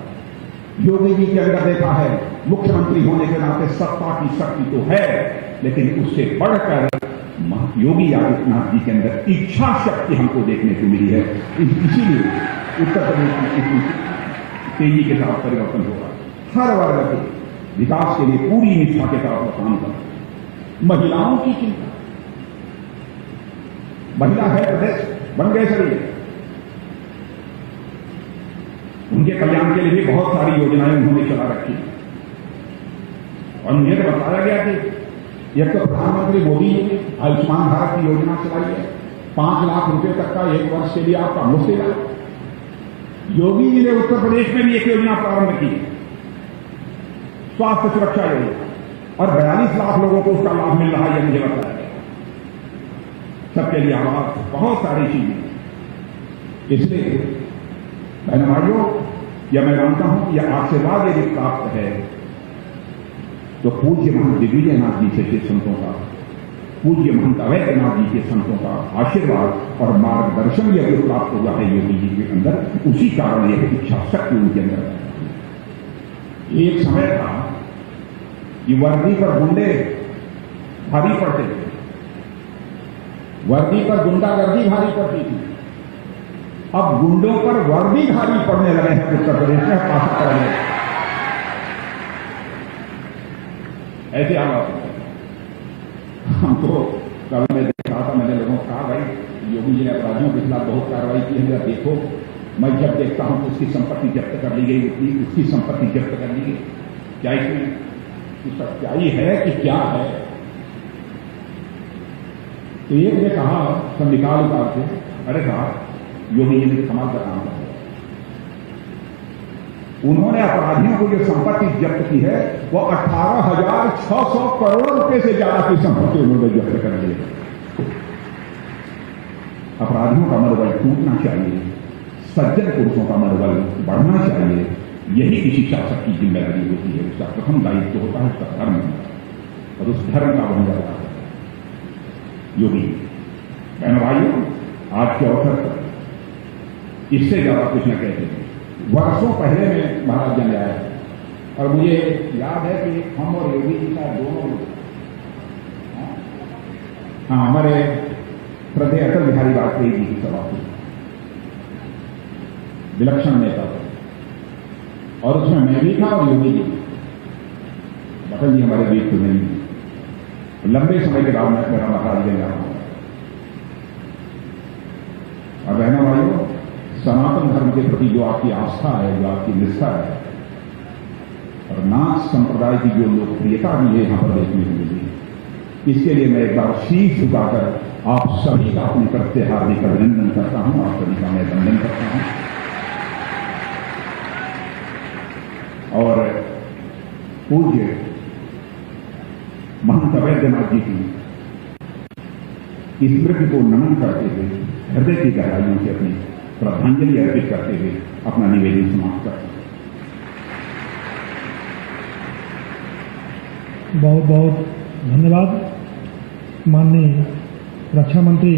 योगी जी के अंदर देखा है, मुख्यमंत्री होने के नाते सत्ता की शक्ति तो है, लेकिन उससे बढ़कर योगी आदित्यनाथ जी के अंदर इच्छा शक्ति हमको देखने को मिली है। इसीलिए उत्तर प्रदेश में इतनी तेजी के साथ परिवर्तन होगा। हर वर्ग के विकास के लिए पूरी निष्ठा के साथ काम करना। महिलाओं की चिंता, महिला है प्रदेश बन गए शरीर, कल्याण के लिए भी बहुत सारी योजनाएं उन्होंने चला रखी और मुझे तो बताया गया कि एक तो प्रधानमंत्री मोदी जी ने आयुष्मान भारत की योजना चलाई है, 5 लाख रुपए तक का एक वर्ष के लिए आपका मुफ्त इलाज। योगी जी ने उत्तर प्रदेश में भी एक योजना प्रारंभ की, स्वास्थ्य सुरक्षा योजना, और 42 लाख लोगों को उसका लाभ मिल रहा है, यह मुझे बताया गया। सबके लिए आवाज, बहुत सारी चीजें। इसलिए बहनों भाइयों, यह मैं मानता हूं कि यह आशीर्वाद यदि प्राप्त है तो पूज्य महंत दिग्विजयनाथ जी के संतों का, पूज्य महंत अवैधनाथ जी के संतों का आशीर्वाद और मार्गदर्शन यह जो प्राप्त हुआ है योगी जी के अंदर, उसी कारण यह इच्छा शक्ति उनके अंदर है। एक समय था कि वर्दी पर गुंडे भारी पड़ते थे, वर्दी पर गुंडागर्दी भारी पड़ती थी। अब गुंडों पर वर्दी भारी पड़ने लगे हैं उत्तर प्रदेश में, पास करने ऐसे हालात। हम तो कल मैं देख रहा था, मैंने लोगों को कहा भाई योगी जी ने अपराधियों के खिलाफ बहुत कार्रवाई की है, देखो मैं जब देखता हूं तो उसकी संपत्ति जब्त कर ली गई, उसकी संपत्ति जब्त कर ली गई। क्या इसमें सच्चाई है कि क्या है? तो एक ने कहा सब निकाल उतार के, अरे साहब योगी जी ने कमाल का काम किया, उन्होंने अपराधियों को जो संपत्ति जब्त की है वो 18,600 करोड़ रुपए से ज्यादा की संपत्ति उन्होंने जब्त कर ली है। अपराधियों का मनोबल टूटना चाहिए, सज्जन पुरुषों का मनोबल बढ़ना चाहिए। यही किसी शासक की जिम्मेदारी होती है। उसका प्रथम दायित्व होता है उसका धर्म, और उस धर्म का बन जाता है योगी। बहनों भाइयों, आज के अवसर पर इससे ज्यादा कुछ न कहते हैं। वर्षों पहले में महाराज जन आए और मुझे याद है कि हम और योगी जी का दोनों, हाँ, हमारे श्रद्धेय अटल बिहारी वाजपेयी जी की सभा थी, विलक्षण नेता थे, और उसमें मैं भी था और योगी जी। अटल जी हमारे बीच तो नहीं, लंबे समय के बाद मैं मेरा महाराज जन रहा हूं। और बहनों भाइयों, सनातन धर्म के प्रति जो आपकी आस्था है, जो आपकी निष्ठा है, और नाथ संप्रदाय की जो लोकप्रियता भी है यहां पर देखने को मिली, इसके लिए मैं एक बार शीश झुकाकर आप सभी का अपनी तरफ से हार्दिक अभिनंदन करता हूं, आप सभी का मैं वंदन करता हूं। और पूज्य महंत अवैधनाथ जी की स्मृति को नमन करते हुए, हृदय की गहराइयों से अपनी श्रद्धांजलि अर्पित करते हुए अपना निवेदन समाप्त करते हैं। बहुत बहुत धन्यवाद माननीय रक्षा मंत्री